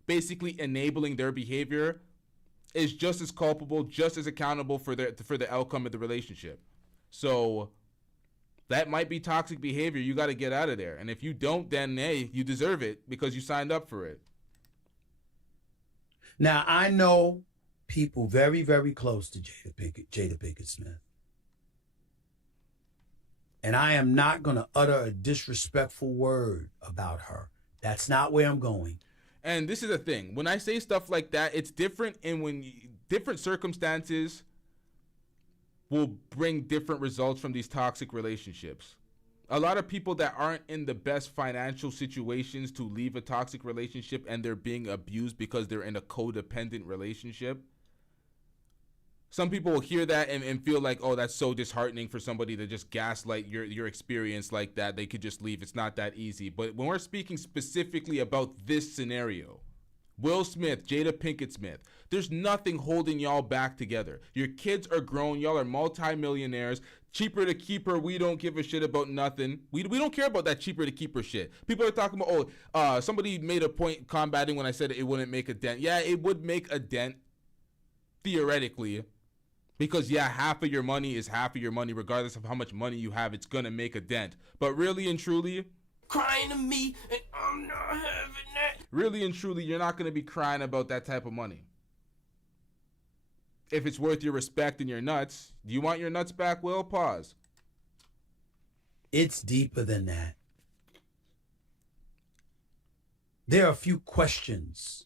basically enabling their behavior is just as culpable, just as accountable for the outcome of the relationship. So that might be toxic behavior. You got to get out of there. And if you don't, then hey, you deserve it because you signed up for it. Now, I know people very, very close to Jada Pinkett Smith. And I am not going to utter a disrespectful word about her. That's not where I'm going. And this is the thing. When I say stuff like that, it's different, and different circumstances will bring different results from these toxic relationships. A lot of people that aren't in the best financial situations to leave a toxic relationship and they're being abused because they're in a codependent relationship. Some people will hear that and feel like, oh, that's so disheartening for somebody to just gaslight your experience like that. They could just leave. It's not that easy. But when we're speaking specifically about this scenario, Will Smith, Jada Pinkett Smith. There's nothing holding y'all back together. Your kids are grown. Y'all are multi-millionaires. Cheaper to keep her. We don't give a shit about nothing. We don't care about that cheaper to keep her shit. People are talking about, somebody made a point combating when I said it wouldn't make a dent. Yeah, it would make a dent, theoretically. Because, yeah, half of your money is half of your money. Regardless of how much money you have, it's going to make a dent. But really and truly, Crying to me, and I'm not having that. really and truly, you're not going to be crying about that type of money. If it's worth your respect and your nuts, do you want your nuts back, Will? Pause. It's deeper than that. There are a few questions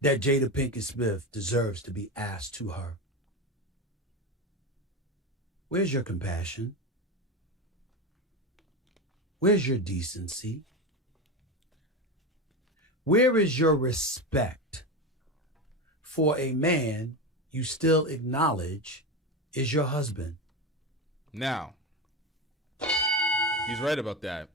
that Jada Pinkett Smith deserves to be asked to her. Where's your compassion? Where's your decency? Where is your respect for a man you still acknowledge is your husband? Now, he's right about that.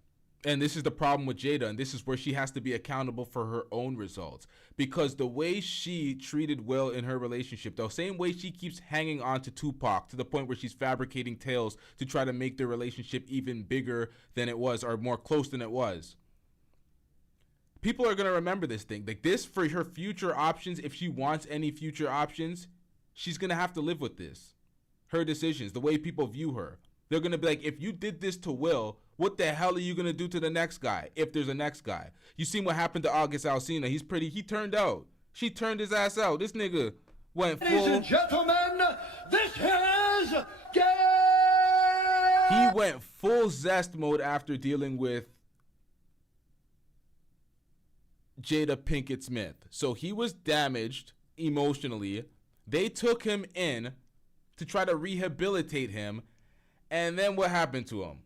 And this is the problem with Jada, and this is where she has to be accountable for her own results. Because the way she treated Will in her relationship, the same way she keeps hanging on to Tupac to the point where she's fabricating tales to try to make their relationship even bigger than it was, or more close than it was. People are going to remember this thing. Like this, for her future options, if she wants any future options, she's going to have to live with this. Her decisions, the way people view her. They're going to be like, if you did this to Will, what the hell are you going to do to the next guy, if there's a next guy? You seen what happened to August Alsina. He turned out. She turned his ass out. This nigga went full. Ladies and gentlemen, this is game. He went full zest mode after dealing with Jada Pinkett Smith. So he was damaged emotionally. They took him in to try to rehabilitate him. And then what happened to him?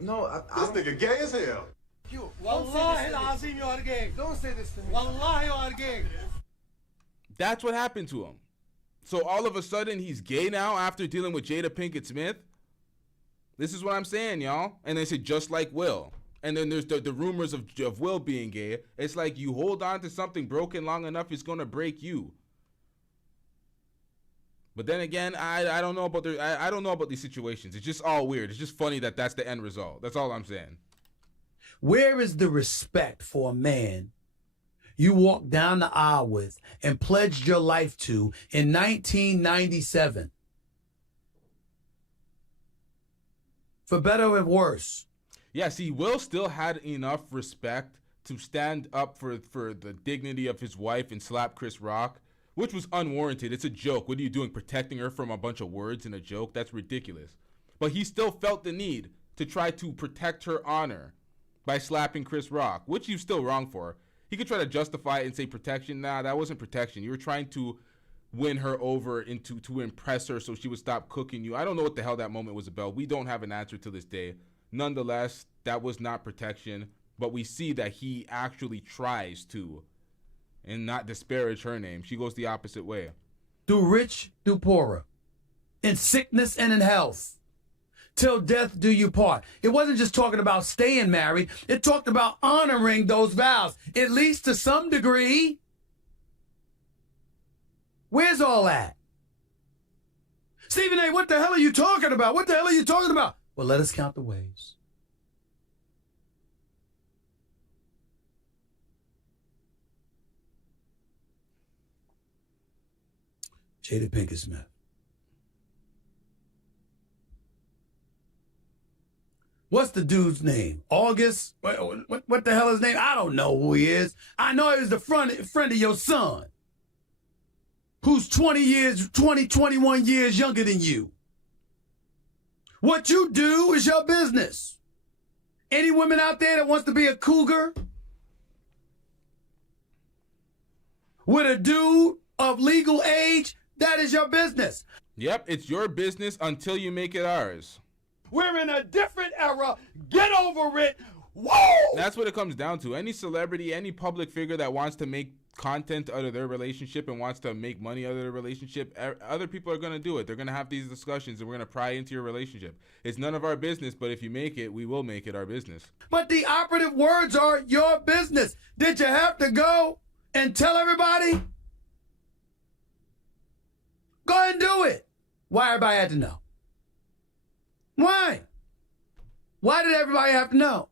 No, this nigga gay as hell. You, Wallahi al-Azim, you are gay. Don't say this to me. Wallahi, you are gay. That's what happened to him. So all of a sudden, he's gay now after dealing with Jada Pinkett Smith? This is what I'm saying, y'all. And they say, just like Will. And then there's the rumors of Will being gay. It's like you hold on to something broken long enough, it's going to break you. But then again, I don't know about I don't know about these situations. It's just all weird. It's just funny that that's the end result. That's all I'm saying. Where is the respect for a man you walked down the aisle with and pledged your life to in 1997? For better or worse. Yeah, see, Will still had enough respect to stand up for the dignity of his wife and slap Chris Rock, which was unwarranted. It's a joke. What are you doing, protecting her from a bunch of words in a joke? That's ridiculous. But he still felt the need to try to protect her honor by slapping Chris Rock, which he's still wrong for. He could try to justify it and say protection. Nah, that wasn't protection. You were trying to win her over to impress her so she would stop cooking you. I don't know what the hell that moment was about. We don't have an answer to this day. Nonetheless, that was not protection. But we see that he actually tries to, and not disparage her name. She goes the opposite way. Through rich, through poorer, in sickness and in health, till death do you part. It wasn't just talking about staying married. It talked about honoring those vows, at least to some degree. Where's all that? Stephen A., what the hell are you talking about? What the hell are you talking about? Well, let us count the ways. Jada Pinkett Smith. What's the dude's name? August? What the hell is his name? I don't know who he is. I know he was the friend of your son, who's 21 years younger than you. What you do is your business. Any women out there that wants to be a cougar with a dude of legal age, that is your business. Yep, it's your business until you make it ours. We're in a different era. Get over it. Whoa! That's what it comes down to. Any celebrity, any public figure that wants to make content out of their relationship and wants to make money out of their relationship, other people are going to do it. They're going to have these discussions and we're going to pry into your relationship. It's none of our business, but if you make it, we will make it our business. But the operative words are your business. Did you have to go and tell everybody? Go ahead and do it. Why everybody had to know? Why? Why did everybody have to know?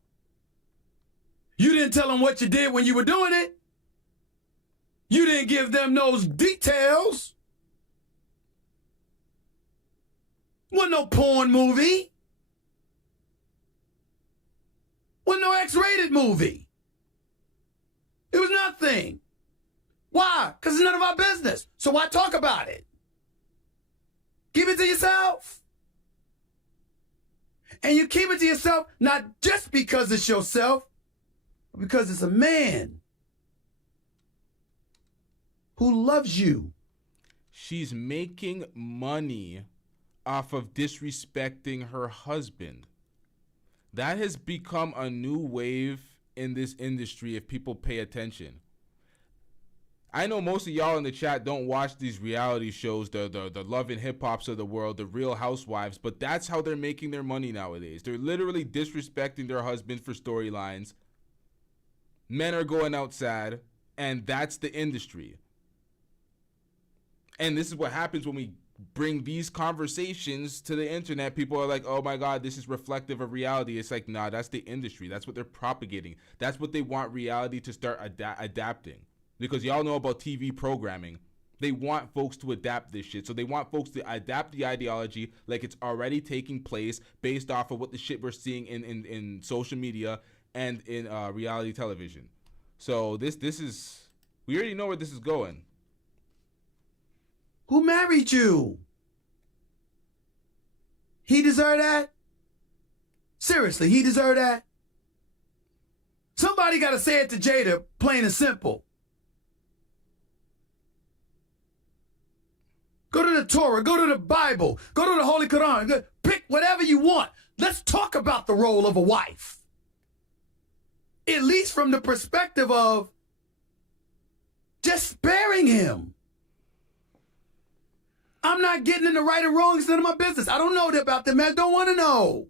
You didn't tell them what you did when you were doing it. You didn't give them those details. Wasn't no porn movie. Wasn't no X-rated movie. It was nothing. Why? Because it's none of our business. So why talk about it? Keep it to yourself. And you keep it to yourself not just because it's yourself, but because it's a man who loves you. She's making money off of disrespecting her husband. That has become a new wave in this industry if people pay attention. I know most of y'all in the chat don't watch these reality shows, the Love and Hip Hops of the world, the Real Housewives, but that's how they're making their money nowadays. They're literally disrespecting their husbands for storylines. Men are going out sad, and that's the industry. And this is what happens when we bring these conversations to the internet. People are like, oh my God, this is reflective of reality. It's like, nah, that's the industry. That's what they're propagating. That's what they want reality to start adapting. Because y'all know about TV programming. They want folks to adapt this shit. So they want folks to adapt the ideology like it's already taking place based off of what the shit we're seeing in social media and in reality television. So this is, we already know where this is going. Who married you? He deserved that? Seriously, he deserved that? Somebody got to say it to Jada, plain and simple. Go to the Torah, go to the Bible, go to the Holy Quran, pick whatever you want. Let's talk about the role of a wife. At least from the perspective of just sparing him. I'm not getting into right and wrong. It's none of my business. I don't know about them, man. I don't want to know.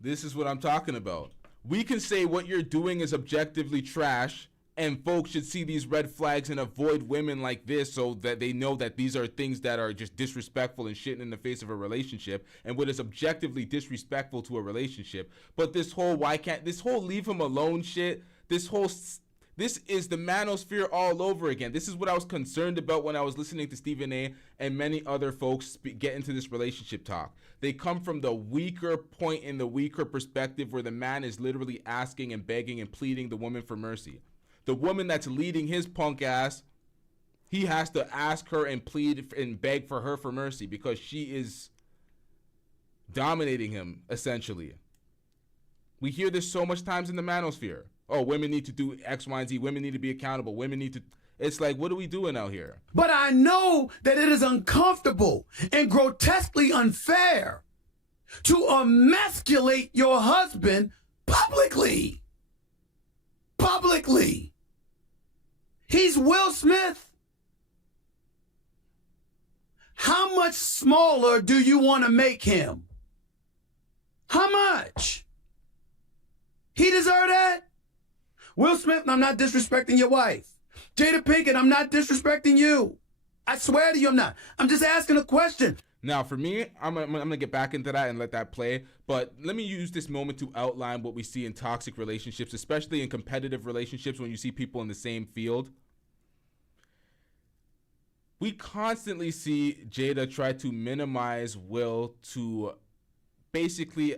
This is what I'm talking about. We can say what you're doing is objectively trash, and folks should see these red flags and avoid women like this so that they know that these are things that are just disrespectful and shitting in the face of a relationship and what is objectively disrespectful to a relationship. But this whole leave him alone shit, this is the manosphere all over again. This is what I was concerned about when I was listening to Stephen A. and many other folks get into this relationship talk. They come from the weaker point in the weaker perspective where the man is literally asking and begging and pleading the woman for mercy. The woman that's leading his punk ass, he has to ask her and plead and beg for her for mercy because she is dominating him, essentially. We hear this so much times in the manosphere. Oh, women need to do X, Y, and Z. Women need to be accountable. Women need to... It's like, what are we doing out here? But I know that it is uncomfortable and grotesquely unfair to emasculate your husband publicly. Publicly. He's Will Smith. How much smaller do you want to make him? How much? He deserve that? Will Smith, I'm not disrespecting your wife. Jada Pinkett, I'm not disrespecting you. I swear to you, I'm not. I'm just asking a question. Now, for me, I'm going to get back into that and let that play. But let me use this moment to outline what we see in toxic relationships, especially in competitive relationships when you see people in the same field. We constantly see Jada try to minimize Will to basically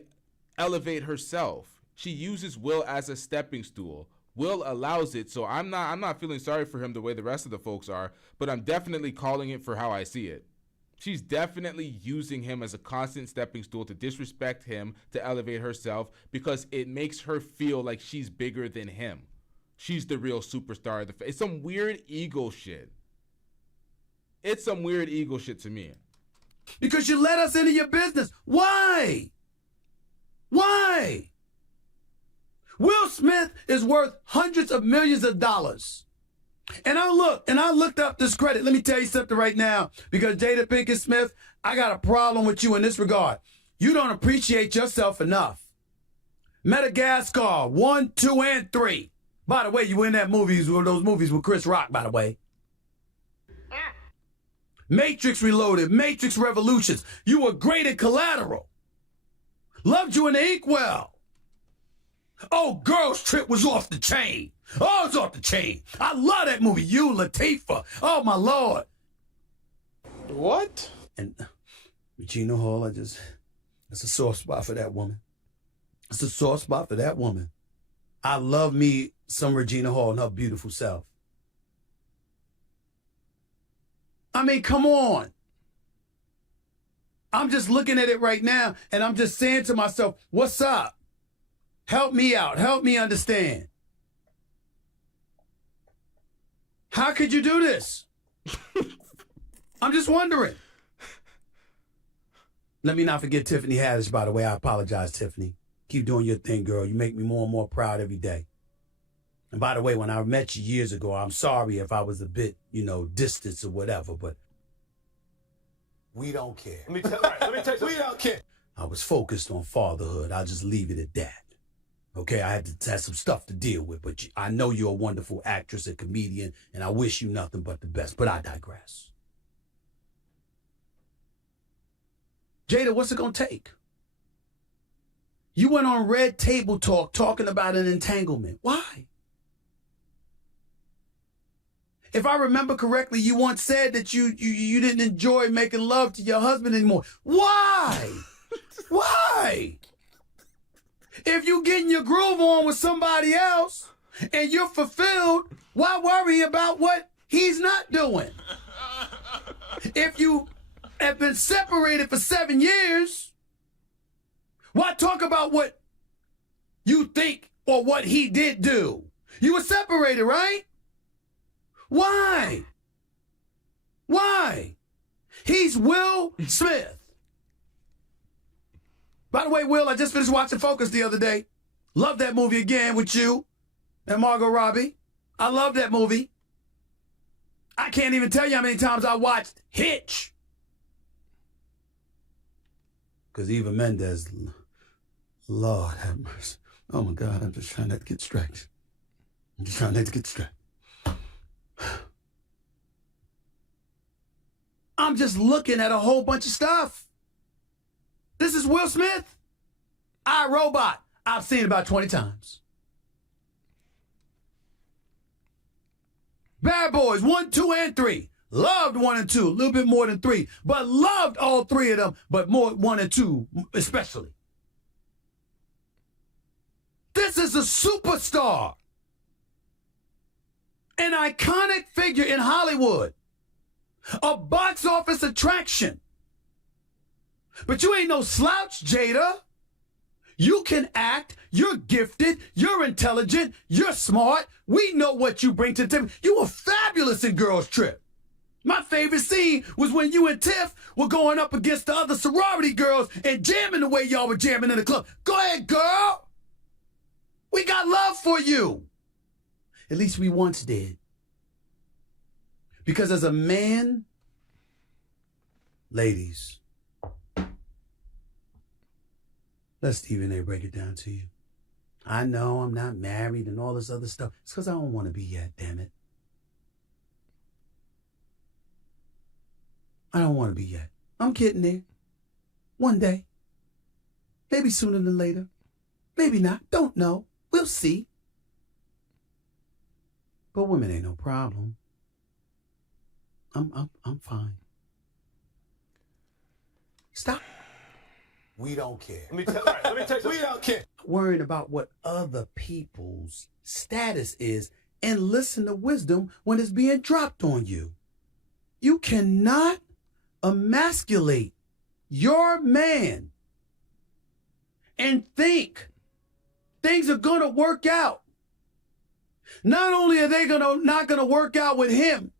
elevate herself. She uses Will as a stepping stool. Will allows it, so I'm not feeling sorry for him the way the rest of the folks are, but I'm definitely calling it for how I see it. She's definitely using him as a constant stepping stool to disrespect him, to elevate herself, because it makes her feel like she's bigger than him. She's the real superstar. It's some weird ego shit. It's some weird ego shit to me. Because you let us into your business. Why? Why? Will Smith is worth hundreds of millions of dollars. And I looked up this credit. Let me tell you something right now. Because Jada Pinkett Smith, I got a problem with you in this regard. You don't appreciate yourself enough. Madagascar, 1, 2, and 3. By the way, you were in those movies with Chris Rock, by the way. Matrix Reloaded, Matrix Revolutions. You were great at Collateral. Loved you in the Inkwell. Oh, Girls Trip was off the chain. Oh, it's off the chain. I love that movie. You, Latifah. Oh, my Lord. What? And Regina Hall, it's a soft spot for that woman. It's a soft spot for that woman. I love me some Regina Hall and her beautiful self. I mean, come on. I'm just looking at it right now, and I'm just saying to myself, what's up? Help me out. Help me understand. How could you do this? I'm just wondering. Let me not forget Tiffany Haddish, by the way. I apologize, Tiffany. Keep doing your thing, girl. You make me more and more proud every day. And by the way, when I met you years ago, I'm sorry if I was a bit, distant or whatever, but we don't care. Let me tell you, we don't care. I was focused on fatherhood. I'll just leave it at that. Okay, I had some stuff to deal with, but I know you're a wonderful actress and comedian, and I wish you nothing but the best, but I digress. Jada, what's it gonna take? You went on Red Table Talk talking about an entanglement. Why? If I remember correctly, you once said that you didn't enjoy making love to your husband anymore. Why? Why? If you getting your groove on with somebody else and you're fulfilled, why worry about what he's not doing? If you have been separated for 7 years, why talk about what you think or what he did do? You were separated, right? Why? Why? He's Will Smith. By the way, Will, I just finished watching Focus the other day. Love that movie again with you and Margot Robbie. I love that movie. I can't even tell you how many times I watched Hitch. Because Eva Mendes, Lord have mercy. Oh my God, I'm just trying not to get distracted. I'm just looking at a whole bunch of stuff. This is Will Smith. I, Robot. I've seen it about 20 times. Bad Boys 1, 2, and 3. Loved 1 and 2, a little bit more than 3, but loved all 3 of them, but more 1 and 2 especially. This is a superstar. An iconic figure in Hollywood. A box office attraction. But you ain't no slouch, Jada. You can act, you're gifted, you're intelligent, you're smart. We know what you bring to the table. You were fabulous in Girls Trip. My favorite scene was when you and Tiff were going up against the other sorority girls and jamming the way y'all were jamming in the club. Go ahead, girl. We got love for you. At least we once did. Because as a man, ladies, let Stephen A. break it down to you. I know I'm not married and all this other stuff. It's because I don't want to be yet, damn it. I don't want to be yet. I'm getting there. One day. Maybe sooner than later. Maybe not. Don't know. We'll see. But women ain't no problem. I'm fine. Stop. We don't care. Let me tell you, we don't care. Worrying about what other people's status is and listen to wisdom when it's being dropped on you. You cannot emasculate your man and think things are going to work out. Not only are they not going to work out with him,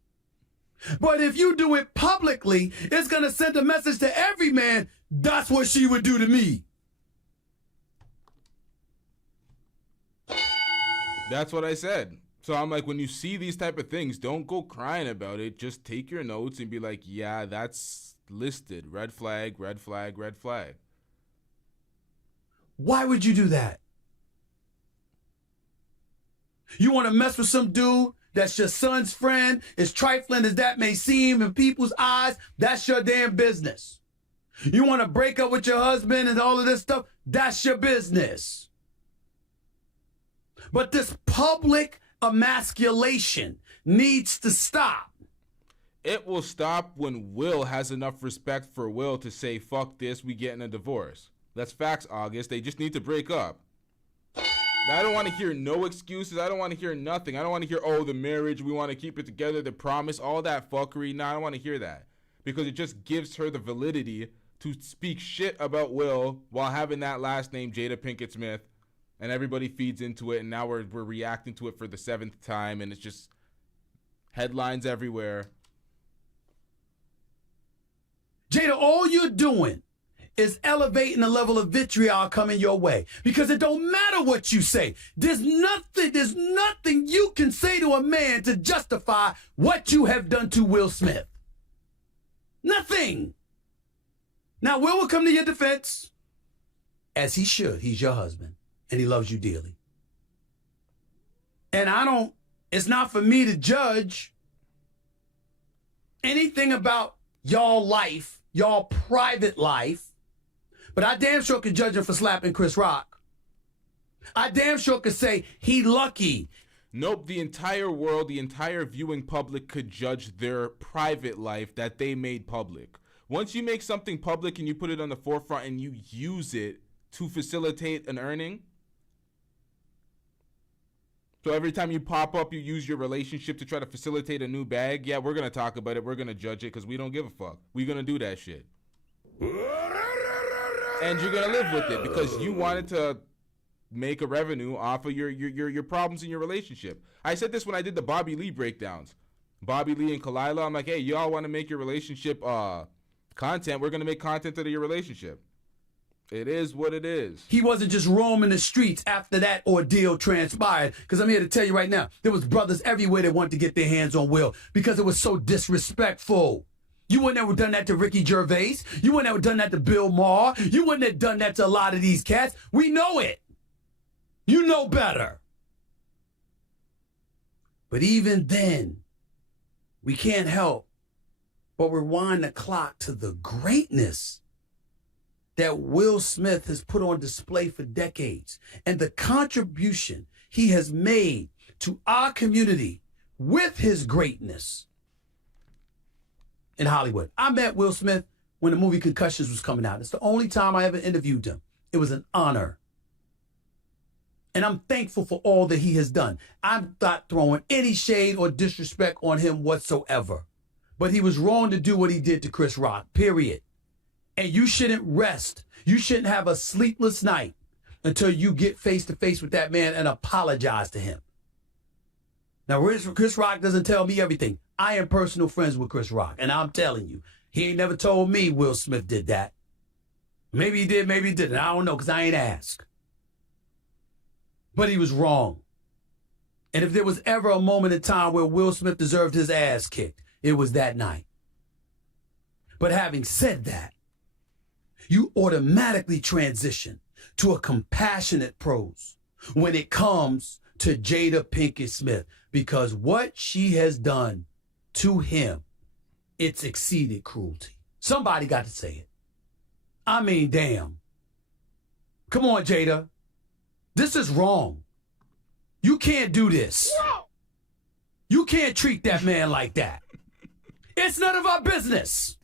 but if you do it publicly, it's going to send a message to every man, that's what she would do to me. That's what I said. So I'm like, when you see these type of things, don't go crying about it. Just take your notes and be like, yeah, that's listed. Red flag, red flag, red flag. Why would you do that? You want to mess with some dude that's your son's friend, as trifling as that may seem in people's eyes, that's your damn business. You want to break up with your husband and all of this stuff, that's your business. But this public emasculation needs to stop. It will stop when Will has enough respect for Will to say, fuck this, we getting a divorce. That's facts, August. They just need to break up. I don't want to hear no excuses. I don't want to hear nothing. I don't want to hear, oh, the marriage, we want to keep it together, the promise, all that fuckery. No, I don't want to hear that. Because it just gives her the validity to speak shit about Will while having that last name, Jada Pinkett Smith. And everybody feeds into it, and now we're reacting to it for the 7th time, and it's just headlines everywhere. Jada, all you're doing is elevating the level of vitriol coming your way. Because it don't matter what you say. There's nothing you can say to a man to justify what you have done to Will Smith. Nothing. Now, Will come to your defense, as he should. He's your husband, and he loves you dearly. And it's not for me to judge anything about y'all life, y'all private life, but I damn sure could judge him for slapping Chris Rock. I damn sure could say he lucky. Nope, the entire world, the entire viewing public could judge their private life that they made public. Once you make something public and you put it on the forefront and you use it to facilitate an earning, so every time you pop up, you use your relationship to try to facilitate a new bag. Yeah, we're going to talk about it. We're going to judge it because we don't give a fuck. We're going to do that shit. And you're going to live with it because you wanted to make a revenue off of your problems in your relationship. I said this when I did the Bobby Lee breakdowns. Bobby Lee and Kalila, I'm like, hey, y'all want to make your relationship content? We're going to make content out of your relationship. It is what it is. He wasn't just roaming the streets after that ordeal transpired. Because I'm here to tell you right now, there was brothers everywhere that wanted to get their hands on Will because it was so disrespectful. You wouldn't have done that to Ricky Gervais. You wouldn't have done that to Bill Maher. You wouldn't have done that to a lot of these cats. We know it. You know better. But even then, we can't help but rewind the clock to the greatness that Will Smith has put on display for decades and the contribution he has made to our community with his greatness in Hollywood. I met Will Smith when the movie Concussions was coming out. It's the only time I ever interviewed him. It was an honor. And I'm thankful for all that he has done. I'm not throwing any shade or disrespect on him whatsoever. But he was wrong to do what he did to Chris Rock, period. And you shouldn't rest. You shouldn't have a sleepless night until you get face to face with that man and apologize to him. Now, Chris Rock doesn't tell me everything. I am personal friends with Chris Rock, and I'm telling you, he ain't never told me Will Smith did that. Maybe he did, maybe he didn't. I don't know, because I ain't asked. But he was wrong. And if there was ever a moment in time where Will Smith deserved his ass kicked, it was that night. But having said that, you automatically transition to a compassionate prose when it comes to Jada Pinkett Smith, because what she has done to him, it's exceeded cruelty. Somebody got to say it. I mean, damn. Come on, Jada. This is wrong. You can't do this. You can't treat that man like that. It's none of our business.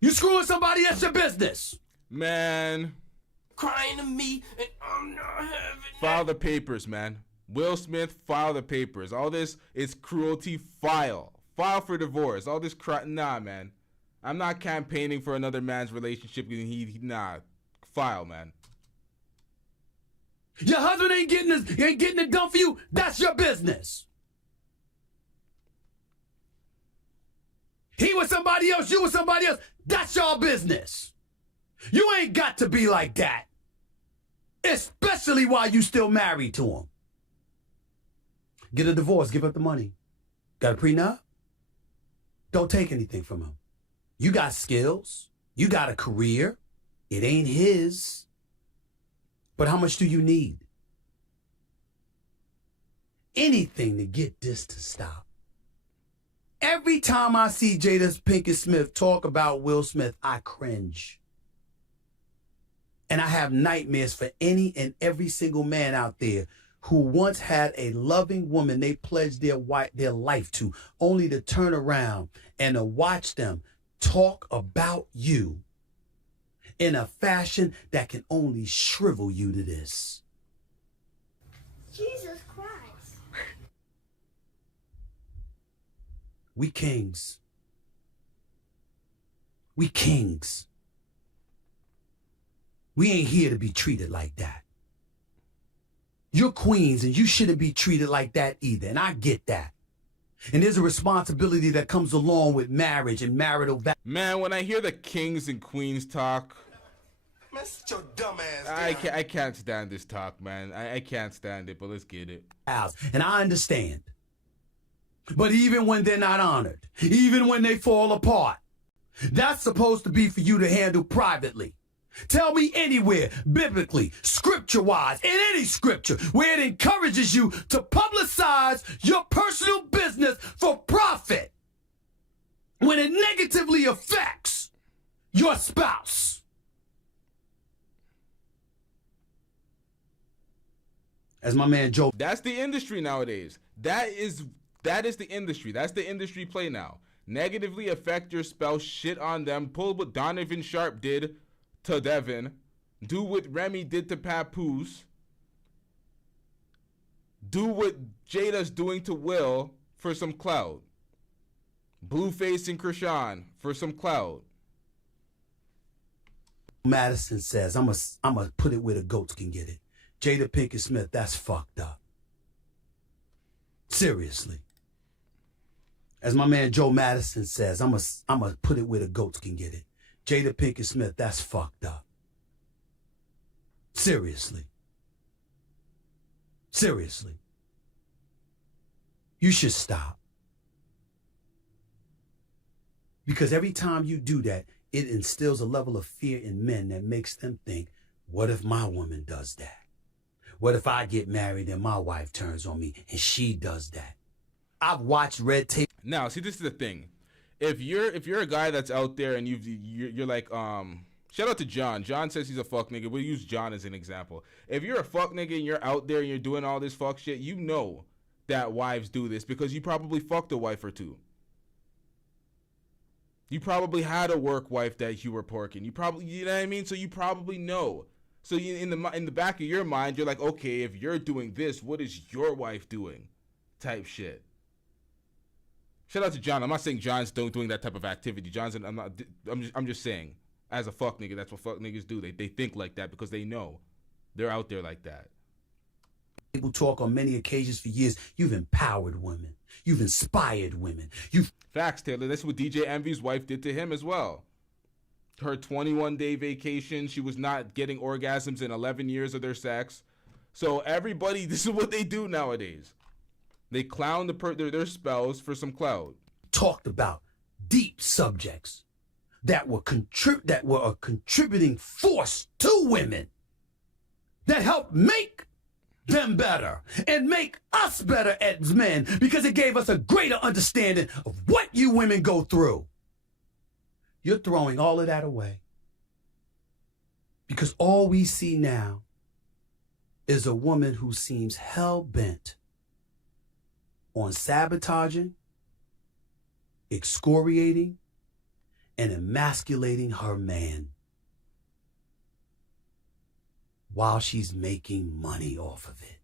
You screwing somebody, that's your business. Man. Crying to me and I'm not having it. File the papers, man. Will Smith, file the papers. All this is cruelty. File for divorce. All this nah, man. I'm not campaigning for another man's relationship. Nah. File, man. Your husband ain't getting it done for you. That's your business. He was somebody else, you was somebody else. That's your business. You ain't got to be like that. Especially while you still married to him. Get a divorce, give up the money. Got a prenup? Don't take anything from him. You got skills. You got a career. It ain't his. But how much do you need? anything to get this to stop. Every time I see Jada Pinkett Smith talk about Will Smith, I cringe. And I have nightmares for any and every single man out there who once had a loving woman they pledged their life to, only to turn around and to watch them talk about you in a fashion that can only shrivel you to this. Jesus Christ. We kings. We kings. We ain't here to be treated like that. You're queens and you shouldn't be treated like that either, and I get that. And there's a responsibility that comes along with marriage and marital value. Man, when I hear the kings and queens talk, Man, sit your dumb ass down. I can't stand this talk, man. I can't stand it, but let's get it. And I understand. But even when they're not honored, even when they fall apart, that's supposed to be for you to handle privately. Tell me anywhere, biblically, scripture-wise, in any scripture, where it encourages you to publicize your personal business for profit when it negatively affects your spouse. As my man Joe... That's the industry nowadays. That is the industry. That's the industry play now. Negatively affect your spouse, shit on them, pull what Donovan Sharp did to Devin, do what Remy did to Papoose, do what Jada's doing to Will for some clout, Blueface and Krishan for some clout. Madison says, I'm a put it where the goats can get it. Jada Pinkett Smith, that's fucked up. Seriously. As my man Joe Madison says, I'm a put it where the goats can get it. Jada Pinkett Smith, that's fucked up. Seriously. Seriously. You should stop. Because every time you do that, it instills a level of fear in men that makes them think, what if my woman does that? What if I get married and my wife turns on me and she does that? I've watched Red Tape. Now, see, this is the thing. If you're a guy that's out there and you're like, shout out to John. John says he's a fuck nigga. We'll use John as an example. If you're a fuck nigga and you're out there and you're doing all this fuck shit, you know that wives do this because you probably fucked a wife or two. You probably had a work wife that you were porking. You probably, you know what I mean? So you probably know. So you, in the back of your mind, you're like, okay, if you're doing this, what is your wife doing? Type shit. Shout out to John. I'm not saying John's doing that type of activity. I'm just saying, as a fuck nigga, that's what fuck niggas do. They think like that because they know they're out there like that. People talk on many occasions for years. You've empowered women. You've inspired women. Facts, Taylor. That's what DJ Envy's wife did to him as well. Her 21-day vacation, she was not getting orgasms in 11 years of their sex. So everybody, this is what they do nowadays. They clown their spouse for some clout. Talked about deep subjects that were a contributing force to women that helped make them better and make us better as men because it gave us a greater understanding of what you women go through. You're throwing all of that away because all we see now is a woman who seems hell-bent on sabotaging, excoriating, and emasculating her man while she's making money off of it.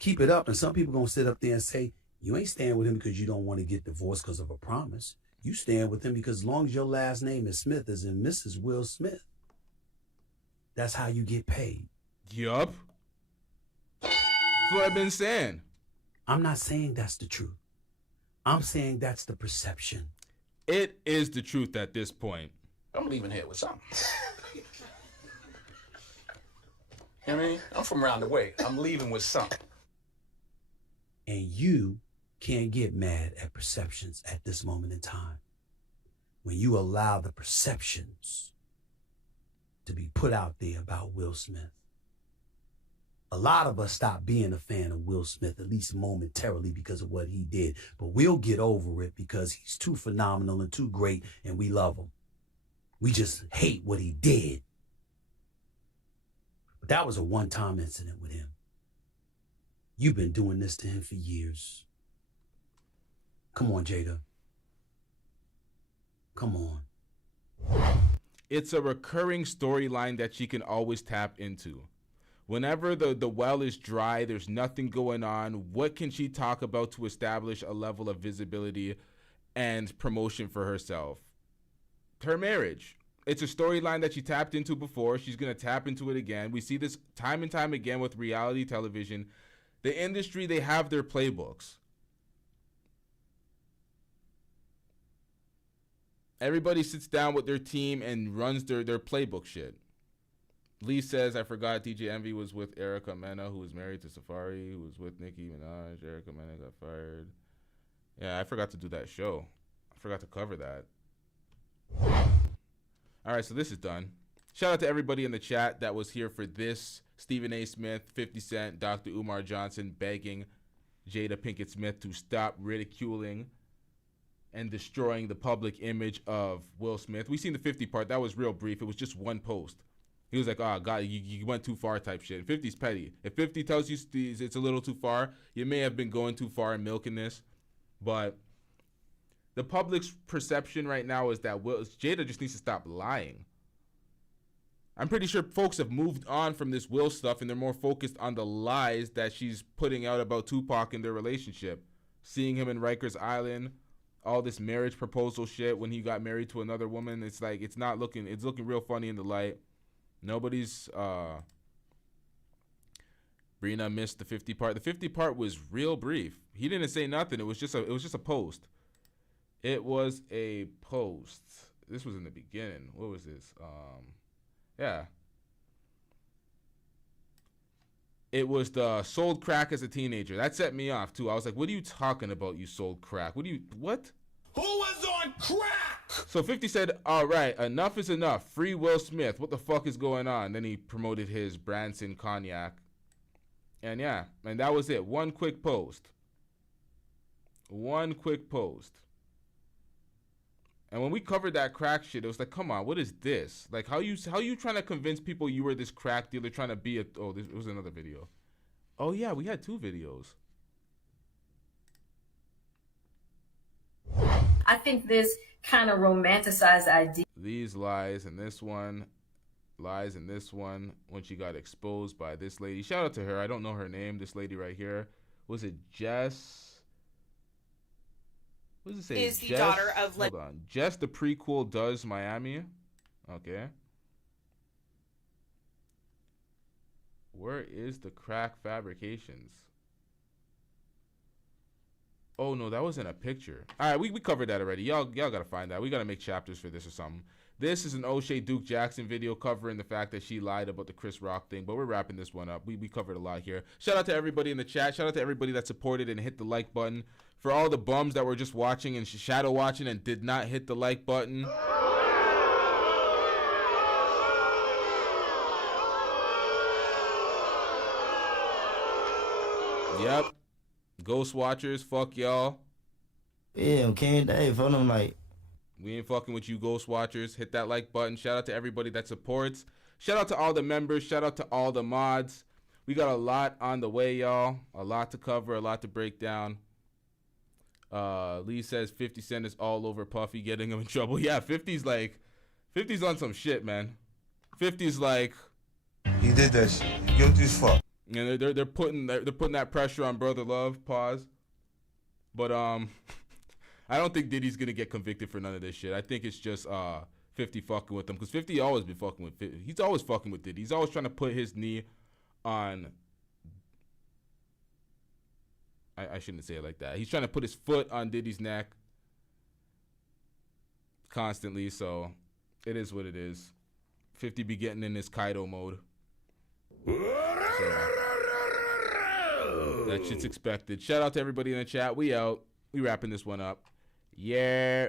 Keep it up, and some people gonna sit up there and say, you ain't staying with him because you don't want to get divorced because of a promise. You stand with him because as long as your last name is Smith, as in Mrs. Will Smith, that's how you get paid. Yup. That's what I've been saying. I'm not saying that's the truth. I'm saying that's the perception. It is the truth at this point. I'm leaving here with something. You know what I mean? I'm from around the way. I'm leaving with something. And you can't get mad at perceptions at this moment in time. When you allow the perceptions to be put out there about Will Smith. A lot of us stopped being a fan of Will Smith, at least momentarily, because of what he did. But we'll get over it because he's too phenomenal and too great, and we love him. We just hate what he did. But that was a one-time incident with him. You've been doing this to him for years. Come on, Jada. Come on. It's a recurring storyline that she can always tap into. Whenever the well is dry, there's nothing going on, what can she talk about to establish a level of visibility and promotion for herself? Her marriage. It's a storyline that she tapped into before. She's going to tap into it again. We see this time and time again with reality television. The industry, they have their playbooks. Everybody sits down with their team and runs their playbook shit. Lee says, I forgot DJ Envy was with Erica Mena, who was married to Safari, who was with Nicki Minaj. Erica Mena got fired. Yeah, I forgot to do that show. I forgot to cover that. All right, so this is done. Shout out to everybody in the chat that was here for this. Stephen A. Smith, 50 Cent, Dr. Umar Johnson begging Jada Pinkett Smith to stop ridiculing and destroying the public image of Will Smith. We seen the 50 part. That was real brief. It was just one post. He was like, oh, God, you went too far type shit. 50's petty. If 50 tells you it's a little too far, you may have been going too far and milking this. But the public's perception right now is that Jada just needs to stop lying. I'm pretty sure folks have moved on from this Will stuff and they're more focused on the lies that she's putting out about Tupac and their relationship. Seeing him in Rikers Island, all this marriage proposal shit when he got married to another woman. It's like, it's looking real funny in the light. Nobody's, Brina missed the 50 part. The 50 part was real brief. He didn't say nothing. It was just a post. It was a post. This was in the beginning. What was this? Yeah. It was the sold crack as a teenager. That set me off too. I was like, what are you talking about, you sold crack? What? Who was on crack? So 50 said, all right, enough is enough. Free Will Smith. What the fuck is going on? Then he promoted his Branson cognac. And yeah, and that was it. One quick post. And when we covered that crack shit, it was like, come on, what is this? Like, how you trying to convince people you were this crack dealer trying to be this was another video. Oh yeah, we had two videos. I think this kind of romanticized idea. These lies and this one when she got exposed by this lady. Shout out to her. I don't know her name. This lady right here. Was it Jess? What does it say? Is the daughter of... Hold on. Jess the prequel does Miami. Okay. Where is the crack fabrications? Oh, no, that wasn't a picture. All right, we covered that already. Y'all got to find that. We got to make chapters for this or something. This is an O'Shea Duke Jackson video covering the fact that she lied about the Chris Rock thing, but we're wrapping this one up. We covered a lot here. Shout out to everybody in the chat. Shout out to everybody that supported and hit the like button. For all the bums that were just watching and shadow watching and did not hit the like button. Yep. Ghost watchers, fuck y'all. Yeah, okay, Dave. Hold on, like. We ain't fucking with you, Ghost watchers. Hit that like button. Shout out to everybody that supports. Shout out to all the members. Shout out to all the mods. We got a lot on the way, y'all. A lot to cover, a lot to break down. Lee says 50 Cent is all over Puffy, getting him in trouble. Yeah, 50's on some shit, man. 50's like, He did that shit. Guilty as fuck. And they're putting that pressure on Brother Love. Pause. But I don't think Diddy's gonna get convicted for none of this shit. I think it's just 50 fucking with him, because 50 always been fucking with 50. He's always fucking with Diddy. He's always trying to put his knee on. I shouldn't say it like that. He's trying to put his foot on Diddy's neck constantly, so it is what it is. 50 be getting in this Kaido mode. So, that shit's expected. Shout out to everybody in the chat. We out. We wrapping this one up. Yeah.